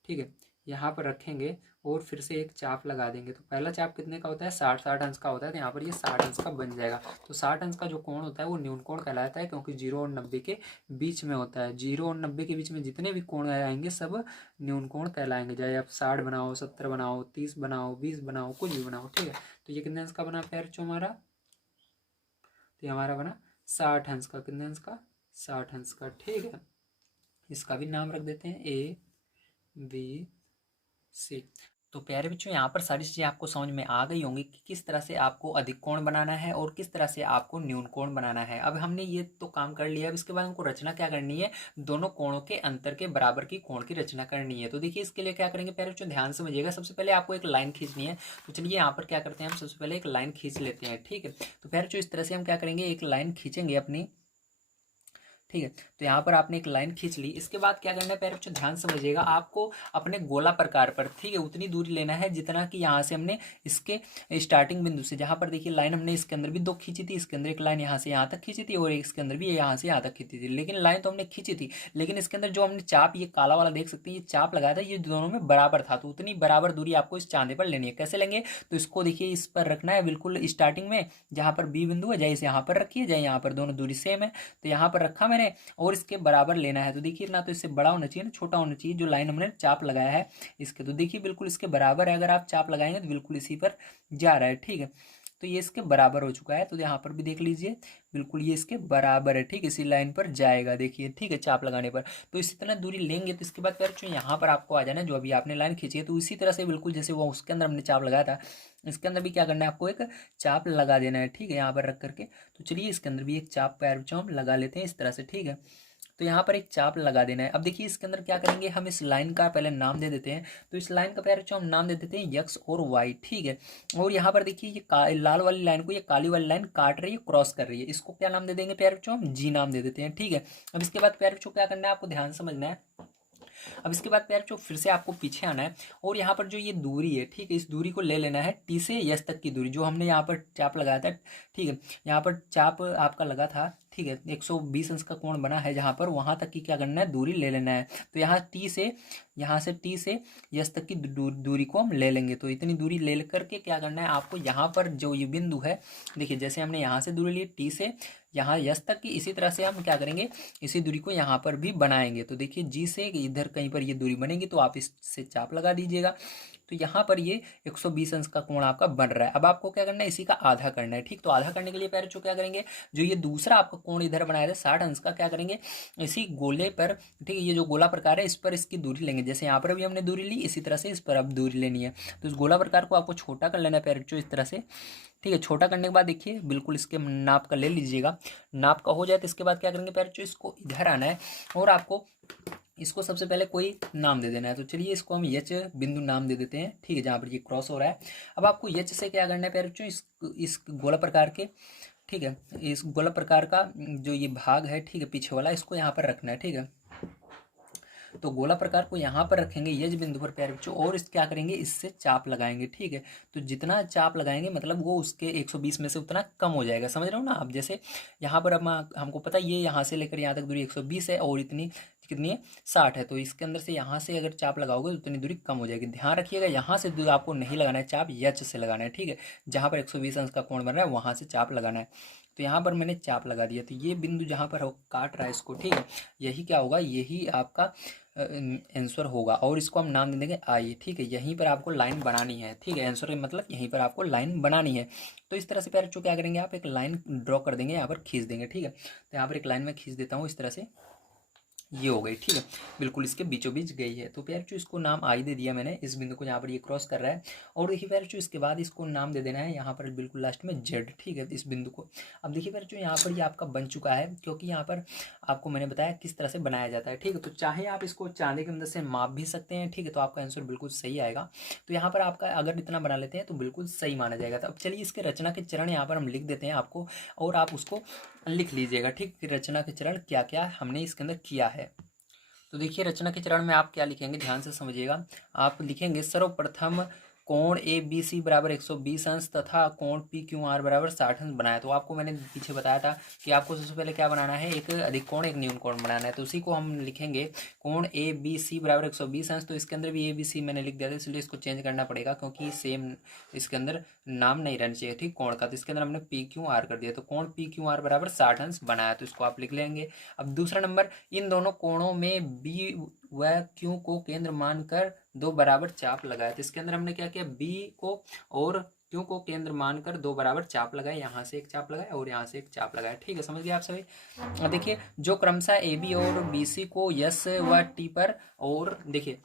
ठीक है, यहाँ पर रखेंगे और फिर से एक चाप लगा देंगे। तो पहला चाप कितने का होता है, 60 अंश का होता है। तो यहाँ पर ये 60 अंश का बन जाएगा। तो 60 अंश का जो कोण होता है वो न्यून कोण कहलाता है, क्योंकि 0 और 90 के बीच में होता है। 0 और 90 के बीच में जितने भी कोण आएंगे सब न्यून कोण कहलाएंगे, चाहे आप 60 बनाओ, 70 बनाओ, 30 बनाओ, 20 बनाओ, कुछ भी बनाओ, ठीक है। तो ये कितने अंश का बना पैर चो हमारा, तो ये हमारा बना 60 अंश का। कितने अंश का, 60 अंश का, ठीक है। इसका भी नाम रख देते हैं ABC। तो प्यारे बच्चों, यहाँ पर सारी चीज़ें आपको समझ में आ गई होंगी कि किस तरह से आपको अधिक कोण बनाना है और किस तरह से आपको न्यून कोण बनाना है। अब हमने ये तो काम कर लिया। अब इसके बाद हमको रचना क्या करनी है, दोनों कोणों के अंतर के बराबर की कोण की रचना करनी है। तो देखिए इसके लिए क्या करेंगे प्यारे बच्चों, ध्यान समझिएगा। सबसे पहले आपको एक लाइन खींचनी है। तो चलिए यहाँ पर क्या करते हैं, हम सबसे पहले एक लाइन खींच लेते हैं, ठीक है। तो प्यारे बच्चों इस तरह से हम क्या करेंगे, एक लाइन खींचेंगे अपनी, ठीक है। तो यहाँ पर आपने एक लाइन खींच ली। इसके बाद क्या करना है प्यारे बच्चों, ध्यान समझिएगा। आपको अपने गोला प्रकार पर, ठीक है, उतनी दूरी लेना है जितना कि यहाँ से हमने इसके स्टार्टिंग बिंदु से, जहाँ पर देखिए लाइन हमने इसके अंदर भी 2 खींची थी, इसके अंदर एक लाइन यहाँ से यहाँ तक खींची थी और इसके अंदर भी यहाँ से यहाँ तक खींची थी। लेकिन लाइन तो हमने खींची थी, लेकिन इसके अंदर जो हमने चाप, ये काला वाला देख सकते हैं, ये चाप लगाया था, ये दोनों में बराबर था। तो उतनी बराबर दूरी आपको इस चांदे पर लेनी है। कैसे लेंगे, तो इसको देखिए इस पर रखना है बिल्कुल स्टार्टिंग में, जहाँ पर B बिंदु है, जाए इसे यहाँ पर रखिए, जाए यहाँ पर, दोनों दूरी सेम है। तो यहाँ पर रखा मैंने मैंने, और इसके बराबर लेना है। तो देखिए ना तो इससे बड़ा होना चाहिए ना छोटा होना चाहिए, जो लाइन हमने चाप लगाया है इसके। तो देखिए बिल्कुल इसके बराबर है, अगर आप चाप लगाएंगे तो बिल्कुल इसी पर जा रहा है, ठीक है। तो ये इसके बराबर हो चुका है, तो यहाँ पर भी देख लीजिए बिल्कुल ये इसके बराबर है, ठीक है, इसी लाइन पर जाएगा, देखिए, ठीक है, चाप लगाने पर। तो इसी तरह दूरी लेंगे, तो इसके बाद फिर जो यहाँ पर आपको आ जाना है, जो अभी आपने लाइन खींची है, तो इसी तरह से बिल्कुल जैसे वो उसके अंदर हमने चाप लगाया था, इसके अंदर भी क्या करना है, आपको एक चाप लगा देना है, ठीक है, यहाँ पर रख करके। तो चलिए इसके अंदर भी एक चाप पैर जो हम लगा लेते हैं इस तरह से, ठीक है। तो यहाँ पर एक चाप लगा देना है। अब देखिए इसके अंदर क्या करेंगे, हम इस लाइन का पहले नाम दे देते हैं। तो इस लाइन का प्यारे बच्चों हम नाम दे देते हैं यक्स और वाई, ठीक है। और यहाँ पर देखिए ये लाल वाली लाइन को ये काली वाली लाइन काट रही है, क्रॉस कर रही है, इसको क्या नाम दे देंगे प्यारे बच्चों, हम जी नाम दे देते हैं, ठीक है। अब इसके बाद प्यारे बच्चों क्या करना है, आपको ध्यान समझना है। अब इसके बाद प्यारे बच्चों फिर से आपको पीछे आना है, और यहाँ पर जो ये दूरी है, ठीक है, इस दूरी को ले लेना है टी से यस तक की दूरी, जो हमने यहाँ पर चाप लगाया था, ठीक है। यहाँ पर चाप आपका लगा था, ठीक है, 120 अंश का कोण बना है जहाँ पर, वहाँ तक की क्या करना है, दूरी ले लेना है। तो यहाँ से टी से यस तक की दूरी को हम ले लेंगे। तो इतनी दूरी ले करके क्या करना है आपको, यहाँ पर जो ये बिंदु है, देखिए जैसे हमने यहाँ से दूरी ली टी से यहाँ यस तक की, इसी तरह से हम क्या करेंगे, इसी दूरी को यहाँ पर भी बनाएंगे। तो देखिए जी से इधर कहीं पर ये दूरी बनेगी, तो आप इससे चाप लगा दीजिएगा। तो यहाँ पर ये 120 अंश का कोण आपका बन रहा है। अब आपको क्या करना है, इसी का आधा करना है, ठीक। तो आधा करने के लिए प्यारे बच्चों क्या करेंगे, जो ये दूसरा आपका कोण इधर बनाया था 60 अंश का, क्या करेंगे, इसी गोले पर, ठीक है, ये जो गोला प्रकार है इस पर इसकी दूरी लेंगे। जैसे यहाँ पर अभी हमने दूरी ली, इसी तरह से इस पर अब दूरी लेनी है। तो इस गोला प्रकार को आपको छोटा कर लेना है प्यारे बच्चों, इस तरह से, ठीक है। छोटा करने के बाद देखिए बिल्कुल इसके नाप का ले लीजिएगा, नाप का हो जाए तो इसके बाद क्या करेंगे प्यारे बच्चों, इसको इधर आना है, और आपको इसको सबसे पहले कोई नाम दे देना है। तो चलिए इसको हम यच बिंदु नाम दे देते हैं, ठीक है, जहाँ पर ये क्रॉस हो रहा है। अब आपको यच से क्या करना है प्यारे बच्चों, इस गोला प्रकार के, ठीक है, इस गोला प्रकार का जो ये भाग है, ठीक है, पीछे वाला, इसको यहाँ पर रखना है, ठीक है। तो गोला प्रकार को यहाँ पर रखेंगे यज बिंदु पर प्यारे बच्चों, और इस क्या करेंगे, इससे चाप लगाएंगे, ठीक है। तो जितना चाप लगाएंगे मतलब वो उसके 120 में से उतना कम हो जाएगा, समझ रहे हो ना आप। जैसे यहाँ पर अब हमको पता है ये यहाँ से लेकर यहाँ तक दूरी 120 है, और इतनी कितनी है, 60 है। तो इसके अंदर से यहाँ से अगर चाप लगाओगे तो उतनी दूरी कम हो जाएगी। ध्यान रखिएगा यहाँ से दूरी आपको नहीं लगाना है चाप, यच से लगाना है, ठीक है। जहाँ पर 120 अंश का कोण बन रहा है वहाँ से चाप लगाना है। तो यहाँ पर मैंने चाप लगा दिया, तो ये बिंदु जहाँ पर काट रहा है इसको, ठीक है, यही क्या होगा, यही आपका आंसर होगा। और इसको हम नाम दे देंगे आई, ठीक है। यहीं पर आपको लाइन बनानी है, ठीक है, आंसर मतलब यहीं पर आपको लाइन बनानी है। तो इस तरह से प्यारे बच्चों क्या करेंगे, आप एक लाइन ड्रॉ कर देंगे, यहाँ पर खींच देंगे, ठीक है। तो यहाँ पर एक लाइन में खींच देता हूँ इस तरह से, ये हो गई, ठीक है, बिल्कुल इसके बीचों बीच गई है। तो प्यारे बच्चों इसको नाम आई दे दिया मैंने, इस बिंदु को जहाँ पर ये क्रॉस कर रहा है। और देखिए प्यारे बच्चों इसके बाद इसको नाम दे देना है यहाँ पर बिल्कुल लास्ट में जेड, ठीक है, इस बिंदु को। अब देखिए प्यारे बच्चों यहाँ पर ये आपका बन चुका है, क्योंकि यहाँ पर आपको मैंने बताया किस तरह से बनाया जाता है, ठीक है। तो चाहे आप इसको चांदी की मदद से माप भी सकते हैं, ठीक है, तो आपका आंसर बिल्कुल सही आएगा। तो यहाँ पर आपका अगर इतना बना लेते हैं तो बिल्कुल सही माना जाएगा। तो अब चलिए इसके रचना के चरण यहाँ पर हम लिख देते हैं आपको, और आप उसको लिख लीजिएगा, ठीक, रचना के चरण क्या क्या हमने इसके अंदर किया है। तो देखिए रचना के चरण में आप क्या लिखेंगे, ध्यान से समझिएगा। आप लिखेंगे सर्वप्रथम कोण ए बी सी बराबर 120 अंश तथा कोण पी क्यू आर बराबर 60 अंश बनाया। तो आपको मैंने पीछे बताया था कि आपको सबसे पहले क्या बनाना है, एक अधिक कोण एक न्यून कोण बनाना है। तो उसी को हम लिखेंगे कोण ए बी सी बराबर 120 अंश। तो इसके अंदर भी ए बी सी मैंने लिख दिया था, इसलिए इसको चेंज करना पड़ेगा, क्योंकि सेम इसके अंदर नाम नहीं रहना चाहिए, ठीक, कोण का। तो इसके अंदर हमने पी क्यू आर कर दिया, तो कोण पी क्यू आर बराबर 60 अंश बनाया, तो इसको आप लिख लेंगे। अब दूसरा नंबर, इन दोनों कोणों में बी व क्यू को केंद्र मानकर दो बराबर चाप लगाए। तो इसके अंदर हमने क्या किया, बी को और क्यू को केंद्र मानकर दो बराबर चाप लगाए, यहाँ से एक चाप लगाए और यहाँ से एक चाप लगाए, ठीक है, समझ गए आप सभी। देखिए जो क्रमशः ए बी और बी सी को यस व टी पर, और देखिए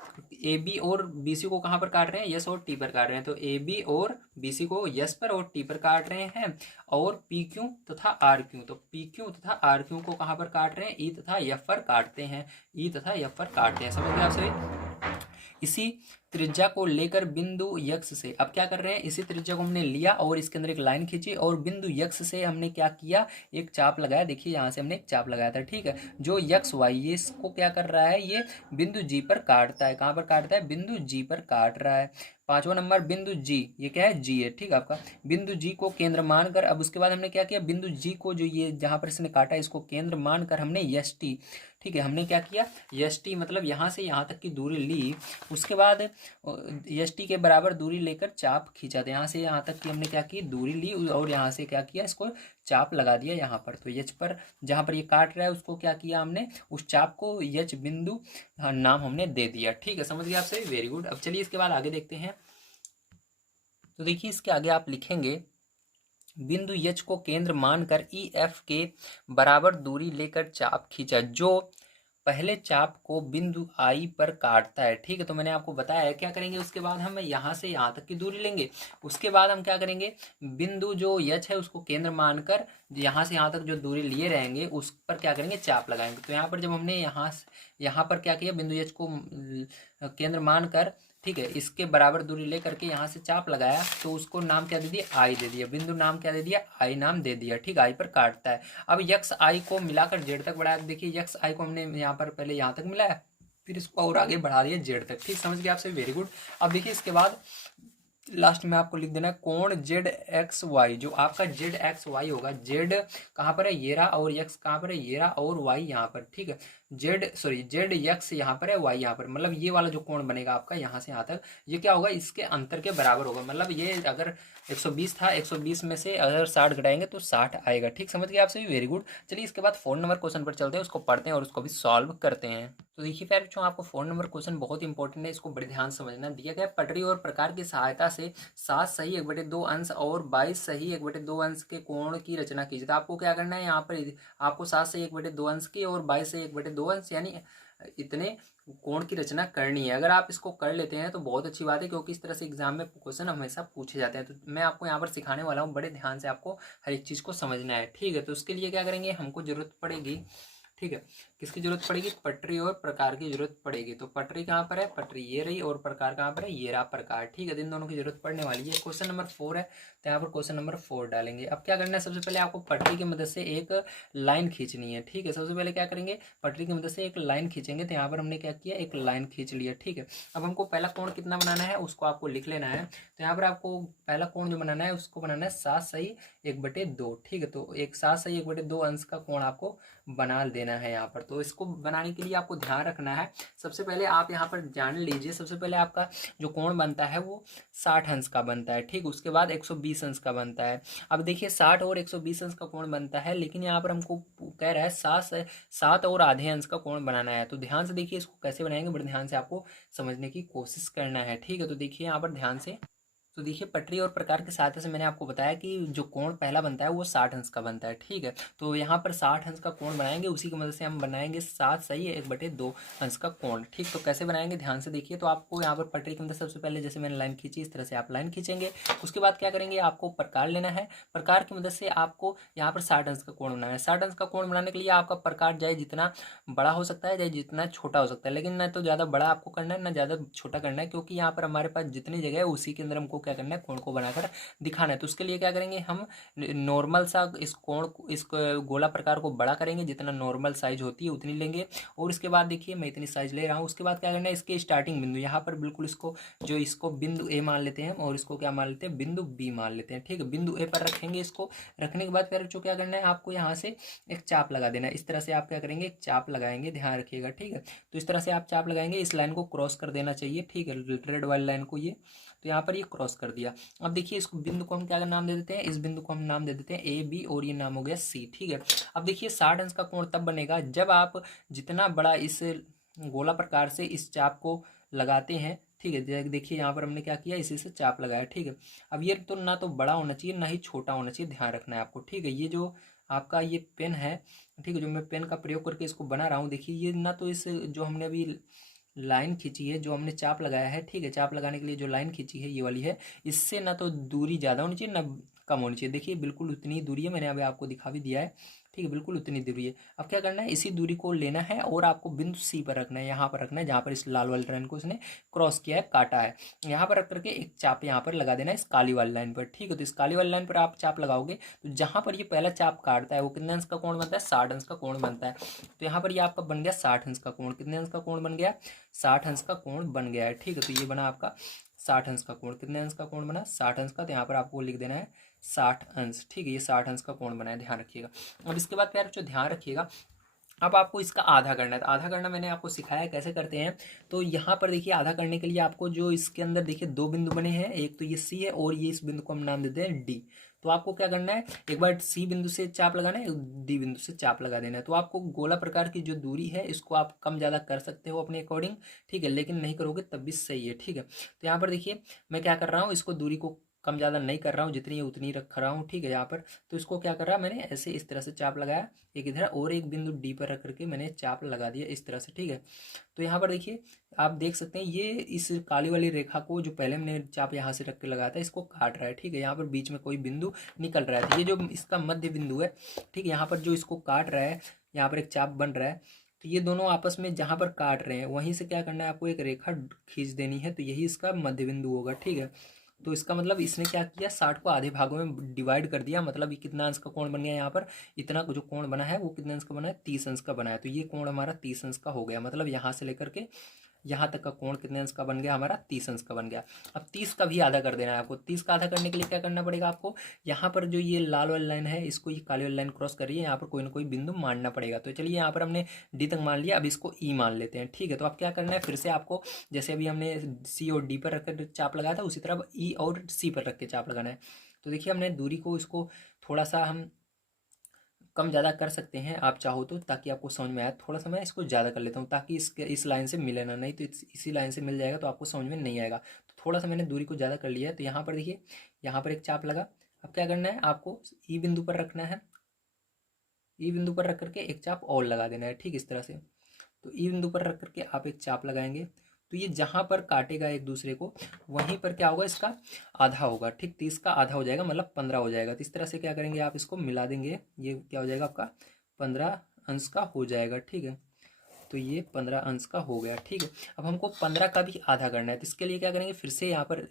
ए बी और बी सी को कहाँ पर काट रहे हैं, यस और टी पर काट रहे हैं। तो ए बी और बी सी को यस पर और टी पर काट रहे हैं, और पी क्यू तथा आर क्यू, तो पी क्यू तथा आर क्यू को कहाँ पर काट रहे हैं, ई तथा एफ पर काटते हैं, ई तथा एफ पर काटते हैं, समझ गए आप सभी। इसी त्रिज्या को लेकर बिंदु यक्स से, अब क्या कर रहे हैं, इसी त्रिज्या को हमने लिया और इसके अंदर एक लाइन खींची, और बिंदु यक्स से हमने क्या किया, एक चाप लगाया। देखिए यहाँ से हमने एक चाप लगाया था, ठीक है, जो यक्स वाई ये इसको क्या कर रहा है, ये बिंदु जी पर काटता है। कहाँ पर काटता है, बिंदु जी पर काट रहा है। पांचवा नंबर बिंदु जी, ये क्या है, जी है, ठीक है आपका। बिंदु जी को केंद्र मानकर, अब उसके बाद हमने क्या किया, बिंदु जी को जो ये जहां पर इसने काटा इसको केंद्र मानकर हमने यस टी, ठीक है, हमने क्या किया, एस टी मतलब यहाँ से यहाँ तक की दूरी ली, उसके बाद एस टी के बराबर दूरी लेकर चाप खींचा था। यहाँ से यहाँ तक की हमने क्या की, दूरी ली और यहाँ से क्या किया, इसको चाप लगा दिया यहाँ पर। तो एच पर जहाँ पर ये काट रहा है उसको क्या किया हमने, उस चाप को एच बिंदु नाम हमने दे दिया। ठीक है, समझ गए आप सभी, वेरी गुड। अब चलिए इसके बाद आगे देखते हैं। तो देखिए इसके आगे आप लिखेंगे, बिंदु एच को केंद्र मानकर ई एफ के बराबर दूरी लेकर चाप खींचा जो पहले चाप को बिंदु आई पर काटता है। ठीक है, तो मैंने आपको बताया है क्या करेंगे, उसके बाद हम यहाँ से यहाँ तक की दूरी लेंगे, उसके बाद हम क्या करेंगे, बिंदु जो एच है उसको केंद्र मानकर यहाँ से यहाँ तक जो दूरी लिए रहेंगे उस पर क्या करेंगे, चाप लगाएंगे। तो यहाँ पर जब हमने यहाँ पर क्या किया, बिंदु एच को केंद्र मानकर, ठीक है, इसके बराबर दूरी ले करके यहाँ से चाप लगाया, तो उसको नाम क्या दे दिया, आई दे दिया, बिंदु नाम क्या दे दिया, आई नाम दे दिया। ठीक, आई पर काटता है। अब यक्स आई को मिलाकर जेड तक बढ़ाया। देखिए यक्स आई को हमने यहाँ पर पहले यहाँ तक मिलाया, फिर इसको और आगे बढ़ा दिया जेड तक। ठीक, समझ गए आप सभी, वेरी गुड। अब देखिए इसके बाद लास्ट में आपको लिख देना है कोण जेड एक्स वाई। जो आपका जेड एक्स वाई होगा, जेड कहाँ पर है, ये रहा, और एक्स कहाँ पर है, ये रहा, और वाई यहाँ पर। ठीक है, जेड एक्स यहाँ पर है, वाई यहाँ पर, मतलब ये वाला जो कोण बनेगा आपका यहाँ से यहाँ तक, ये क्या होगा, इसके अंतर के बराबर होगा। मतलब ये अगर 120 था, 120 में से अगर 60 घटाएंगे तो 60 आएगा। ठीक, समझ गए आप सभी, वेरी गुड। चलिए इसके बाद 4 नंबर क्वेश्चन पर चलते हैं, उसको पढ़ते हैं और उसको भी सॉल्व करते हैं। तो देखिए प्यारे बच्चों, आपको 4 नंबर क्वेश्चन बहुत इंपॉर्टेंट है, इसको बड़े ध्यान से समझना। दिया गया पटरी और प्रकार की सहायता से 7 सही 1/2 अंश और 22 सही 1/2 अंश के कोण की रचना कीजिए। तो आपको क्या करना है, यहाँ पर आपको 7 सही 1/2 अंश की और 22 सही 1/2 अंश यानी इतने कोण की रचना करनी है। अगर आप इसको कर लेते हैं तो बहुत अच्छी बात है, क्योंकि इस तरह से एग्जाम में क्वेश्चन हमेशा पूछे जाते हैं। तो मैं आपको यहाँ पर सिखाने वाला हूँ, बड़े ध्यान से आपको हर एक चीज़ को समझना है। ठीक है, तो उसके लिए क्या करेंगे, हमको जरूरत पड़ेगी, ठीक है, किसकी जरूरत पड़ेगी, पटरी और प्रकार की जरूरत पड़ेगी। तो पटरी कहाँ पर है, पटरी ये रही, और प्रकार कहाँ पर है, ये रहा प्रकार। ठीक है, इन दोनों की जरूरत पड़ने वाली है। क्वेश्चन नंबर 4 है, तो यहाँ पर क्वेश्चन नंबर 4 डालेंगे। अब क्या करना है, सबसे पहले आपको पटरी की मदद से एक लाइन खींचनी है। ठीक है, सबसे पहले क्या करेंगे, पटरी की मदद से एक लाइन खींचेंगे। तो यहाँ पर हमने क्या किया, एक लाइन खींच लिया। ठीक है, अब हमको पहला कोण कितना बनाना है उसको आपको लिख लेना है। तो यहाँ पर आपको पहला कोण जो बनाना है उसको बनाना है 7 सही 1/2। ठीक है, तो एक 7 सही 1/2 अंश का कोण आपको बना देना है यहाँ पर। तो इसको बनाने के लिए आपको ध्यान रखना है, सबसे पहले आप यहाँ पर जान लीजिए, सबसे पहले आपका जो कोण बनता है वो 60 अंश का बनता है। ठीक, उसके बाद 120 अंश का बनता है। अब देखिए 60 और 120 अंश का कोण बनता है, लेकिन यहाँ पर हमको कह रहा है 7 और आधे अंश का कोण बनाना है। तो ध्यान से देखिए इसको कैसे बनाएंगे, बड़े ध्यान से आपको समझने की कोशिश करना है। ठीक है, तो देखिए यहाँ पर ध्यान से, तो देखिए पटरी और प्रकार के सहायता से मैंने आपको बताया कि जो कोण पहला बनता है वो 60 अंश का बनता है। ठीक है, तो यहाँ पर 60 अंश का कोण बनाएंगे, उसी की मदद से हम बनाएंगे 7 सही 1/2 अंश का कोण। ठीक, तो कैसे बनाएंगे ध्यान से देखिए। तो आपको यहाँ पर पटरी की मदद सबसे पहले जैसे मैंने लाइन खींची, इस तरह से आप लाइन खींचेंगे। उसके बाद क्या करेंगे, आपको प्रकार लेना है, प्रकार की मदद से आपको यहाँ पर 60 अंश का कोण बनाना है। 60 अंश का कोण बनाने के लिए आपका प्रकार चाहे जितना बड़ा हो सकता है, चाहे जितना छोटा हो सकता है, लेकिन ना तो ज़्यादा बड़ा आपको करना है ना ज़्यादा छोटा करना है, क्योंकि यहाँ पर हमारे पास जितनी जगह है उसी के अंदर हमको क्या करना है, कोण को बनाकर दिखाना है। तो उसके लिए क्या करेंगे, हम नॉर्मल सा इस कोण इस गोला प्रकार को बड़ा करेंगे, जितना नॉर्मल साइज होती है उतनी लेंगे। और उसके बाद देखिए मैं इतनी साइज ले रहा हूँ। उसके बाद क्या करना है, इसके स्टार्टिंग बिंदु यहाँ पर बिल्कुल इसको बिंदु ए मान लेते हैं, और इसको क्या मान लेते हैं, बिंदु बी मान लेते हैं। ठीक है, बिंदु ए पर रखेंगे इसको। रखने के बाद फिर जो क्या करना है, आपको यहाँ से एक चाप लगा देना है। इस तरह से आप क्या करेंगे, एक चाप लगाएंगे, ध्यान रखिएगा। ठीक है, तो इस तरह से आप चाप लगाएंगे, इस लाइन को क्रॉस कर देना चाहिए। ठीक है, रेड वाली लाइन को, ये तो यहाँ पर ये क्रॉस कर दिया। अब देखिए इसको बिंदु को हम क्या नाम दे देते हैं, इस बिंदु को हम नाम दे देते हैं ए बी, और ये नाम हो गया सी। ठीक है, अब देखिए 60 अंश का कोण तब बनेगा जब आप जितना बड़ा इस गोला प्रकार से इस चाप को लगाते हैं। ठीक है, देखिए यहाँ पर हमने क्या किया, इसी से चाप लगाया। ठीक है, अब ये तो ना तो बड़ा होना चाहिए ना ही छोटा होना चाहिए, ध्यान रखना है आपको। ठीक है, ये जो आपका ये पेन है, ठीक है, जो मैं पेन का प्रयोग करके इसको बना रहा हूँ, देखिए ये ना तो इस जो हमने अभी लाइन खींची है, जो हमने चाप लगाया है, ठीक है, चाप लगाने के लिए जो लाइन खींची है ये वाली है, इससे ना तो दूरी ज़्यादा होनी चाहिए ना कम होनी चाहिए। देखिए बिल्कुल उतनी दूरी है, मैंने अभी आपको दिखा भी दिया है। ठीक है, बिल्कुल उतनी दूरी है। अब क्या करना है, इसी दूरी को लेना है और आपको बिंदु सी पर रखना है, यहाँ पर रखना है जहाँ पर इस लाल वाली लाइन को इसने क्रॉस किया है, काटा है। यहाँ पर रख करके एक चाप यहाँ पर लगा देना है इस काली वाली लाइन पर। ठीक है, तो इस काली वाली लाइन पर आप चाप लगाओगे तो जहाँ पर ये पहला चाप काटता है वो कितने अंश का कोण बनता है, 60 अंश का कोण बनता है। तो यहाँ पर ये आपका बन गया 60 अंश का कोण। कितने अंश का कोण बन गया, 60 अंश का कोण बन गया है। ठीक है, तो ये बना आपका 60 अंश का कोण। कितने अंश का कोण बना, 60 अंश का। तो यहाँ पर आपको लिख देना है 60 अंश। ठीक है, ये 60 अंश का कोण बना है, ध्यान रखिएगा। अब इसके बाद प्यार जो ध्यान रखिएगा, अब आपको इसका आधा करना है। तो आधा करना मैंने आपको सिखाया है कैसे करते हैं। तो यहाँ पर देखिए आधा करने के लिए आपको जो इसके अंदर देखिए दो बिंदु बने हैं, एक तो ये सी है और ये इस बिंदु को हम नाम देते हैं डी। तो आपको क्या करना है, एक बार सी बिंदु से चाप लगाना है, डी बिंदु से चाप लगा देना है। तो आपको गोला प्रकार की जो दूरी है इसको आप कम ज़्यादा कर सकते हो अपने अकॉर्डिंग, ठीक है, लेकिन नहीं करोगे तब भी सही है, ठीक है। तो यहाँ पर देखिए मैं क्या कर रहा हूँ, इसको दूरी को कम ज़्यादा नहीं कर रहा हूँ, जितनी है उतनी रख रहा हूँ, ठीक है। यहाँ पर तो इसको क्या कर रहा मैंने ऐसे इस तरह से चाप लगाया, एक इधर और एक बिंदु डी पर रख करके मैंने चाप लगा दिया इस तरह से, ठीक है। तो यहाँ पर देखिए आप देख सकते हैं ये इस काली वाली रेखा को जो पहले हमने चाप यहाँ से रख के लगाया था इसको काट रहा है, ठीक है। यहाँ पर बीच में कोई बिंदु निकल रहा है, तो ये जो इसका मध्य बिंदु है, ठीक है, यहाँ पर जो इसको काट रहा है, यहाँ पर एक चाप बन रहा है। तो ये दोनों आपस में जहाँ पर काट रहे हैं वहीं से क्या करना है, आपको एक रेखा खींच देनी है, तो यही इसका मध्य बिंदु होगा, ठीक है। तो इसका मतलब इसने क्या किया, 60 को आधे भागों में डिवाइड कर दिया, मतलब ये कितना अंश का कोण बन गया, यहाँ पर इतना जो कोण बना है वो कितने अंश का बना है, 30 अंश का बना है। तो ये कोण हमारा 30 अंश का हो गया, मतलब यहाँ से लेकर के यहाँ तक का कोण कितने अंश का बन गया, हमारा 30 अंश का बन गया। अब 30 का भी आधा कर देना है आपको। 30 का आधा करने के लिए क्या करना पड़ेगा आपको, यहाँ पर जो ये लाल वाली लाइन है इसको ये काली वाली लाइन क्रॉस कर रही है, यहाँ पर कोई ना कोई बिंदु मानना पड़ेगा। तो चलिए यहाँ पर हमने डी तक मान लिया, अब इसको ई मान लेते हैं, ठीक है। तो अब क्या करना है, फिर से आपको जैसे अभी हमने सी और डी पर रखकर चाप लगाया था उसी तरह ई और सी पर रख के चाप लगाना है। तो देखिए हमने दूरी को इसको थोड़ा सा हम कम ज़्यादा कर सकते हैं आप चाहो तो, ताकि आपको समझ में आए। थोड़ा सा मैं इसको ज़्यादा कर लेता हूँ ताकि इस लाइन से मिले ना, नहीं तो इसी लाइन से मिल जाएगा तो आपको समझ में नहीं आएगा। तो थोड़ा सा मैंने दूरी को ज़्यादा कर लिया है। तो यहाँ पर देखिए यहाँ पर एक चाप लगा। अब क्या करना है, आपको ई बिंदु पर रखना है, ई बिंदु पर रख करके एक चाप और लगा देना है, ठीक इस तरह से। तो ई बिंदु पर रख करके आप एक चाप लगाएंगे, तो ये जहाँ पर काटेगा एक दूसरे को वहीं पर क्या होगा, इसका आधा होगा, ठीक 30 का आधा हो जाएगा, मतलब 15 हो जाएगा। तो इस तरह से क्या करेंगे, आप इसको मिला देंगे, ये क्या हो जाएगा आपका 15 अंश का हो जाएगा, ठीक है। तो ये 15 अंश का हो गया, ठीक है। अब हमको 15 का भी आधा करना है, तो इसके लिए क्या करेंगे, फिर से यहाँ पर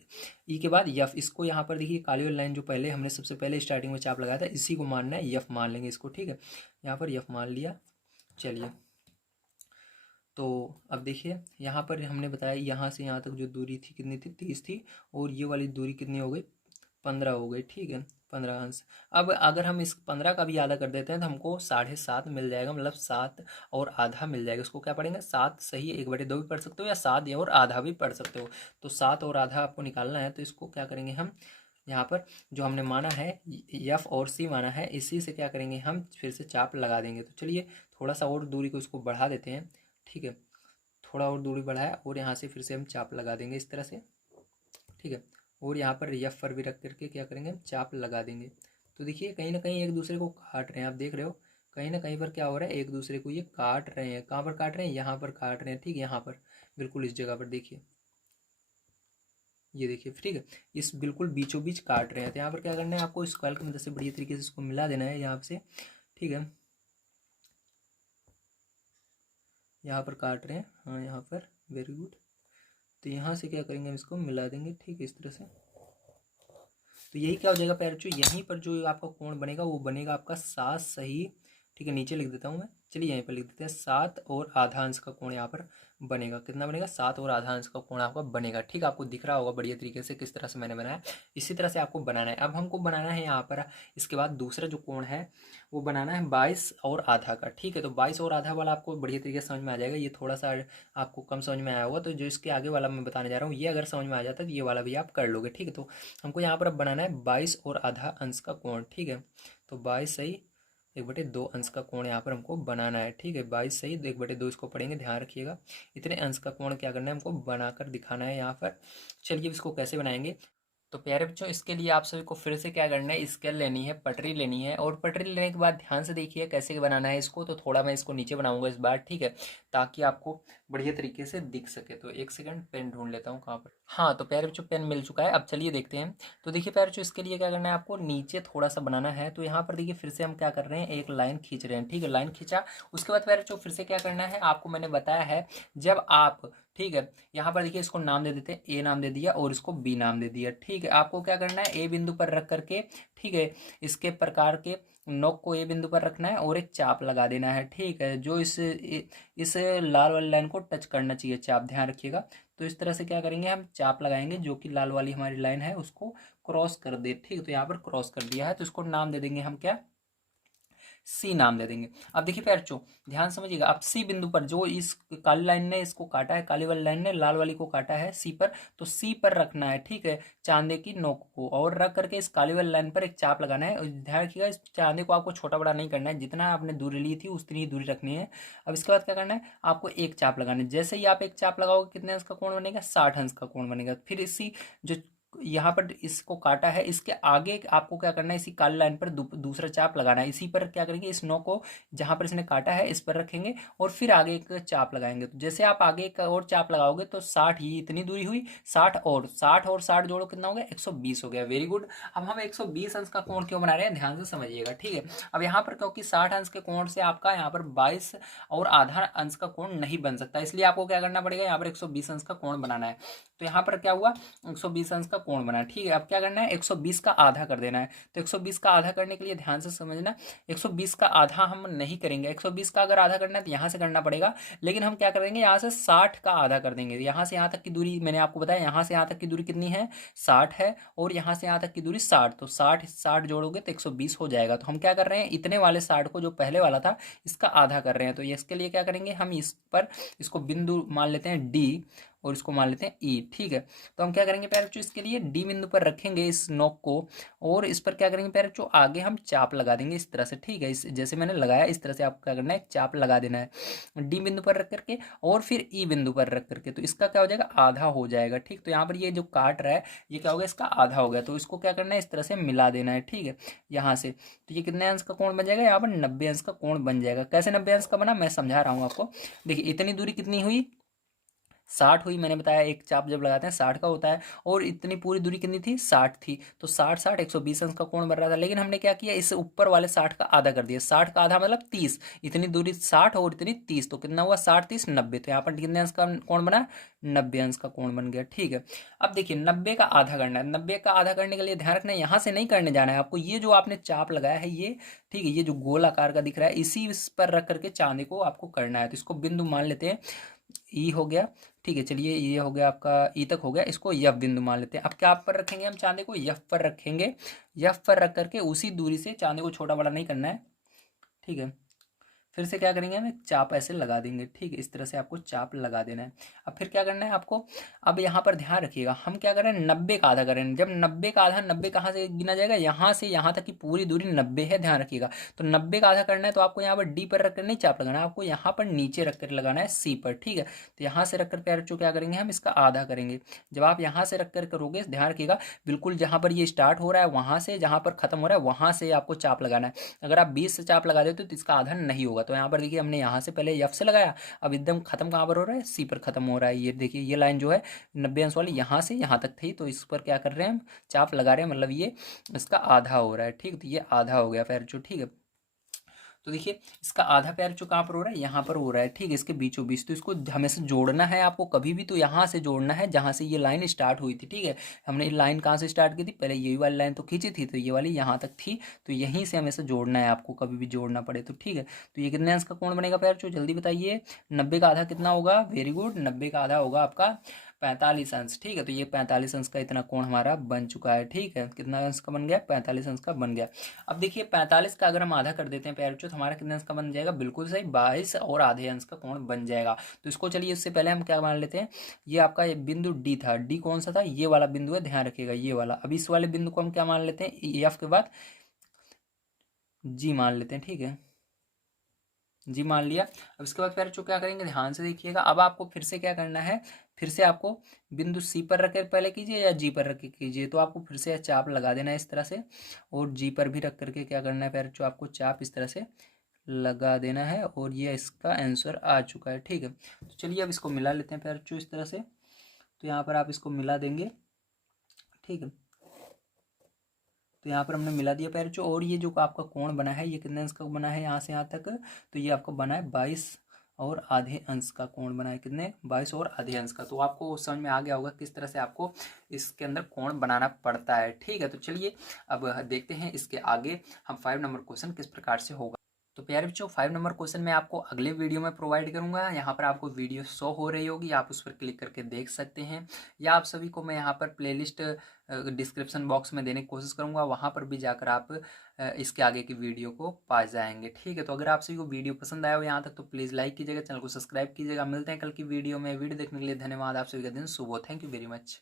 ई के बाद यफ, इसको यहाँ पर देखिए काली वाली लाइन जो पहले हमने सबसे पहले स्टार्टिंग में चाप लगाया था इसी को मानना है, यफ मान लेंगे इसको, ठीक है। यहाँ पर यफ मान लिया। चलिए तो अब देखिए यहाँ पर हमने बताया यहाँ से यहाँ तक जो दूरी थी कितनी थी, 30 थी, और ये वाली दूरी कितनी हो गई, 15 हो गई, ठीक है, 15 अंश। अब अगर हम इस 15 का भी आधा कर देते हैं तो हमको 7.5 मिल जाएगा, मतलब 7 और आधा मिल जाएगा। इसको क्या पढ़ेंगे, 7 सही 1/2 भी पढ़ सकते हो या 7 और आधा भी पढ़ सकते हो। तो 7 और आधा आपको निकालना है, तो इसको क्या करेंगे हम, यहाँ पर जो हमने माना है एफ और सी माना है, इसी से क्या करेंगे हम फिर से चाप लगा देंगे। तो चलिए थोड़ा सा और दूरी को इसको बढ़ा देते हैं, ठीक है, थोड़ा और दूरी बढ़ाया और यहाँ से फिर से हम चाप लगा देंगे इस तरह से, ठीक है। और यहाँ पर एफ पर भी रख करके क्या करेंगे, हम चाप लगा देंगे। तो देखिए कहीं ना कहीं एक दूसरे को काट रहे हैं, आप देख रहे हो कहीं ना कहीं पर क्या हो रहा है, एक दूसरे को ये काट रहे हैं। कहाँ पर काट रहे हैं, यहाँ पर काट रहे हैं, ठीक है, यहाँ पर बिल्कुल इस जगह पर देखिए, ये देखिए, ठीक है, इस बिल्कुल बीचों बीच काट रहे हैं। तो यहाँ पर क्या करना है, आपको इस कॉइल की मदद से बढ़िया तरीके से इसको मिला देना है यहाँ से, ठीक है। यहाँ पर काट रहे हैं, हाँ यहाँ पर, वेरी गुड। तो यहाँ से क्या करेंगे, हम इसको मिला देंगे, ठीक है, इस तरह से। तो यही क्या हो जाएगा प्यारे बच्चों, यहीं पर जो आपका कोण बनेगा वो बनेगा आपका 7 सही, ठीक है, नीचे लिख देता हूँ मैं, चलिए यहीं पर लिख देते हैं 7 और आधा अंश का कोण यहाँ पर बनेगा। कितना बनेगा, 7 और आधा अंश का कोण आपका बनेगा, ठीक है। आपको दिख रहा होगा बढ़िया तरीके से किस तरह से मैंने बनाया, इसी तरह से आपको बनाना है। अब हमको बनाना है यहाँ पर, इसके बाद दूसरा जो कोण है वो बनाना है 22 और आधा का, ठीक है। तो 22 और आधा वाला आपको बढ़िया तरीके से समझ में आ जाएगा। ये थोड़ा सा आपको कम समझ में आया होगा, तो जो इसके आगे वाला मैं बताने जा रहा हूँ ये अगर समझ में आ जाता है तो ये वाला भी आप कर लोगे, ठीक है। तो हमको यहाँ पर अब बनाना है 22 और आधा अंश का कोण, ठीक है। तो 22 सही 1/2 अंश का कोण यहाँ पर हमको बनाना है, ठीक है। 22 सही 1/2 इसको पढ़ेंगे, ध्यान रखिएगा। इतने अंश का कोण क्या करना है, हमको बनाकर दिखाना है यहाँ पर। चलिए इसको कैसे बनाएंगे। तो प्यारे बच्चों इसके लिए आप सभी को फिर से क्या करना है, स्केल लेनी है, पटरी लेनी है, और पटरी लेने के बाद ध्यान से देखिए कैसे बनाना है इसको। तो थोड़ा मैं इसको नीचे बनाऊंगा इस बार, ठीक है, ताकि आपको बढ़िया तरीके से दिख सके। तो एक सेकंड पेन ढूंढ लेता हूँ कहाँ पर। हाँ तो प्यारे बच्चों पेन मिल चुका है, अब चलिए देखते हैं। तो देखिए प्यारे बच्चों इसके लिए क्या करना है, आपको नीचे थोड़ा सा बनाना है। तो यहाँ पर देखिए फिर से हम क्या कर रहे हैं, एक लाइन खींच रहे हैं, ठीक है, लाइन खींचा। उसके बाद प्यारे बच्चों फिर से क्या करना है, आपको मैंने बताया है जब आप, ठीक है, यहाँ पर देखिए इसको नाम दे देते हैं, ए नाम दे दिया और इसको बी नाम दे दिया, ठीक है। आपको क्या करना है, ए बिंदु पर रख करके, ठीक है, इसके प्रकार के नोक को ए बिंदु पर रखना है और एक चाप लगा देना है, ठीक है, जो इस लाल वाली लाइन को टच करना चाहिए चाप, ध्यान रखिएगा। तो इस तरह से क्या करेंगे, हम चाप लगाएंगे जो कि लाल वाली हमारी लाइन है उसको क्रॉस कर दे, ठीक है। तो यहाँ पर क्रॉस कर दिया है, तो इसको नाम दे देंगे हम क्या, सी नाम दे देंगे। अब देखिए प्यारे बच्चों ध्यान समझिएगा, अब सी बिंदु पर जो इस काली लाइन ने इसको काटा है, काली वाली लाइन ने लाल वाली को काटा है सी पर, तो सी पर रखना है, ठीक है, चांदे की नोक को, और रख करके इस काली वाली लाइन पर एक चाप लगाना है। ध्यान रखिएगा इस चांदे को आपको छोटा बड़ा नहीं करना है, जितना आपने दूरी ली थी उतनी ही दूरी रखनी है। अब इसके बाद क्या करना है, आपको एक चाप लगाना है। जैसे ही आप एक चाप लगाओगे कितने अंश का कोण बनेगा, 60 अंश का कोण बनेगा। फिर इसी जो यहाँ पर इसको काटा है इसके आगे आपको क्या करना है, इसी काली लाइन पर दूसरा चाप लगाना है। इसी पर क्या करेंगे, इस नौ को जहां पर इसने काटा है इस पर रखेंगे और फिर आगे एक चाप लगाएंगे। तो जैसे आप आगे एक और चाप लगाओगे तो 60, ये इतनी दूरी हुई, 60 जोड़ो कितना हो गया, 120 हो गया। Very good. अब हम 120 अंश का कोण क्यों बना रहे हैं, ध्यान से समझिएगा, ठीक है। अब यहाँ पर क्योंकि 60 अंश के कोण से आपका यहाँ पर 22 और आधा अंश का कोण नहीं बन सकता, इसलिए आपको क्या करना पड़ेगा, यहाँ पर 120 अंश का कोण बनाना है। तो यहाँ पर क्या हुआ, 120 अंश का कोण बना, ठीक है। अब क्या करना है, 120 का आधा कर देना है। तो 120 का आधा करने के लिए ध्यान से समझना, 120 का आधा हम नहीं करेंगे। 120 का अगर आधा करना है तो यहाँ से करना पड़ेगा, लेकिन हम क्या करेंगे, यहाँ से 60 का आधा कर देंगे। यहाँ से यहाँ तक की दूरी मैंने आपको बताया, यहाँ से यहाँ तक की दूरी कितनी है, 60 है, और यहाँ से यहाँ तक की दूरी 60, तो 60 जोड़ोगे तो 120 हो जाएगा। तो हम क्या कर रहे हैं, इतने वाले 60 को जो पहले वाला था इसका आधा कर रहे हैं। तो इसके लिए क्या करेंगे, हम इस पर इसको बिंदु मान लेते हैं डी और इसको मान लेते हैं ई, ठीक है। तो हम क्या करेंगे प्यारे बच्चों, इसके लिए डी बिंदु पर रखेंगे इस नोक को, और इस पर क्या करेंगे प्यारे बच्चों, आगे हम चाप लगा देंगे इस तरह से, ठीक है। इस जैसे मैंने लगाया इस तरह से आपको क्या करना है, चाप लगा देना है डी बिंदु पर रख करके और फिर ई बिंदु पर रख करके। तो इसका क्या हो जाएगा, आधा हो जाएगा, ठीक। तो यहाँ पर ये जो काट रहा है ये क्या हो गया, इसका आधा हो गया। तो इसको क्या करना है, इस तरह से मिला देना है, ठीक है, यहाँ से। तो ये कितने अंश का कोण बन जाएगा, यहाँ पर 90 अंश का कोण बन जाएगा। कैसे 90 अंश का बना, मैं समझा रहा हूँ आपको। देखिए इतनी दूरी कितनी हुई, 60 हुई, मैंने बताया एक चाप जब लगाते हैं 60 का होता है, और इतनी पूरी दूरी कितनी थी, 60 थी। तो 60 120 अंश का कोण बन रहा था, लेकिन हमने क्या किया, इस ऊपर वाले 60 का आधा कर दिया। 60 का आधा मतलब 30, इतनी दूरी 60 और इतनी 30, तो कितना हुआ, 60 30 90। तो यहाँ पर कितने अंश का कोण बना, 90 अंश का कोण बन गया, ठीक है। अब देखिए 90 का आधा करना है। 90 का आधा करने के लिए ध्यान रखना है, यहाँ से नहीं करने जाना है आपको, ये जो आपने चाप लगाया है ये, ठीक है, ये जो गोल आकार का दिख रहा है इसी पर रख करके चांदी को आपको करना है। तो इसको बिंदु मान लेते हैं, ई हो गया, ठीक है। चलिए ये हो गया आपका, ई तक हो गया, इसको यफ बिंदु मान लेते हैं। अब क्या पर रखेंगे, हम चांदी को यफ पर रखेंगे। यफ पर रख करके उसी दूरी से चांदी को छोटा बड़ा नहीं करना है, ठीक है। फिर से क्या करेंगे, हमें चाप ऐसे लगा देंगे, ठीक है, इस तरह से आपको चाप लगा देना है। अब फिर क्या करना है आपको, अब यहाँ पर ध्यान रखिएगा, हम क्या करें, 90 का आधा करें। जब 90 का आधा, 90 कहाँ से गिना जाएगा, यहाँ से यहाँ तक की पूरी दूरी 90 है, ध्यान रखिएगा। तो 90 का आधा करना है तो आपको यहाँ पर डी पर रखकर नहीं चाप लगाना है, आपको यहाँ पर नीचे रख कर लगाना है सी पर, ठीक है। तो यहाँ से रखकर प्यारे बच्चों क्या करेंगे, हम इसका आधा करेंगे। जब आप यहाँ से रख कर करोगे ध्यान रखिएगा, बिल्कुल जहाँ पर ये स्टार्ट हो रहा है वहाँ से जहाँ पर खत्म हो रहा है वहाँ से आपको चाप लगाना है। अगर आप 20 से चाप लगा देते तो इसका आधा नहीं होगा। तो यहाँ पर देखिए हमने यहाँ से पहले एफ से लगाया, अब एकदम खत्म कहाँ पर हो रहा है, सी पर खत्म हो रहा है। ये देखिए ये लाइन जो है 90 अंश वाली यहाँ से यहाँ तक थी, तो इस पर क्या कर रहे हैं हम, चाप लगा रहे हैं, मतलब ये इसका आधा हो रहा है, ठीक। तो ये आधा हो गया पैर जो, ठीक है। तो देखिए इसका आधा पैर जो कहाँ पर हो रहा है, यहाँ पर हो रहा है, ठीक है, इसके बीचों बीच। तो इसको हमेशा जोड़ना है आपको कभी भी, तो यहाँ से जोड़ना है जहाँ से ये लाइन स्टार्ट हुई थी, ठीक है। हमने लाइन कहाँ से स्टार्ट की थी, पहले ये वाली लाइन तो खींची थी, तो ये वाली यहाँ तक थी, तो यहीं से हमेशा जोड़ना है आपको, कभी भी जोड़ना पड़े तो, ठीक है। तो ये कितने अंश का कोण बनेगा पैर जो, जल्दी बताइए। 90 का आधा कितना होगा, वेरी गुड, 90 का आधा होगा आपका 45 अंश, ठीक है। तो ये 45 अंश का इतना कोण हमारा बन चुका है, ठीक है। कितना अंश का बन गया, 45 अंश का बन गया। अब देखिए 45 का अगर हम आधा कर देते हैं प्यारे बच्चों तो हमारा कितने अंश का बन जाएगा, बिल्कुल सही, 22 और आधे अंश का कोण बन जाएगा। तो इसको चलिए इससे पहले हम क्या मान लेते हैं, ये आपका बिंदु डी था, डी कौन सा था, ये वाला बिंदु है, ध्यान रखिएगा ये वाला। अब इस वाले बिंदु को हम क्या मान लेते हैं, एफ के बाद जी मान लेते हैं, ठीक है, जी मान लिया। अब इसके बाद प्यारे बच्चों क्या करेंगे, ध्यान से देखिएगा। अब आपको फिर से क्या करना है, फिर से आपको बिंदु सी पर रख कर पहले कीजिए या जी पर रख के कीजिए, तो आपको फिर से चाप लगा देना है इस तरह से, और जी पर भी रख करके क्या करना है प्यारे बच्चों, आपको चाप इस तरह से लगा देना है, और ये इसका आंसर आ चुका है, ठीक है। तो चलिए अब इसको मिला लेते हैं प्यारे बच्चों इस तरह से। तो यहाँ पर आप इसको मिला देंगे, ठीक है। तो यहाँ पर हमने मिला दिया पैर जो, और ये जो आपका कोण बना है ये कितने अंश का बना है, यहाँ से यहाँ तक, तो ये आपको बना है 22 और आधे अंश का कोण बना है, कितने, 22 और आधे अंश का। तो आपको समझ में आ गया होगा किस तरह से आपको इसके अंदर कोण बनाना पड़ता है, ठीक है। तो चलिए अब देखते हैं इसके आगे हम 5 नंबर क्वेश्चन किस प्रकार से होगा। तो प्यारे बच्चों 5 नंबर क्वेश्चन मैं आपको अगले वीडियो में प्रोवाइड करूंगा। यहाँ पर आपको वीडियो शो हो रही होगी, आप उस पर क्लिक करके देख सकते हैं, या आप सभी को मैं यहाँ पर प्लेलिस्ट डिस्क्रिप्शन बॉक्स में देने की कोशिश करूंगा, वहाँ पर भी जाकर आप इसके आगे की वीडियो को पा जाएंगे। ठीक है, तो अगर आप सभी को वीडियो पसंद आया हो यहाँ तक तो प्लीज़ लाइक कीजिएगा, चैनल को सब्सक्राइब कीजिएगा। मिलते हैं कल की वीडियो में। वीडियो देखने के लिए धन्यवाद। आप सभी का दिन शुभ हो। Thank you very much.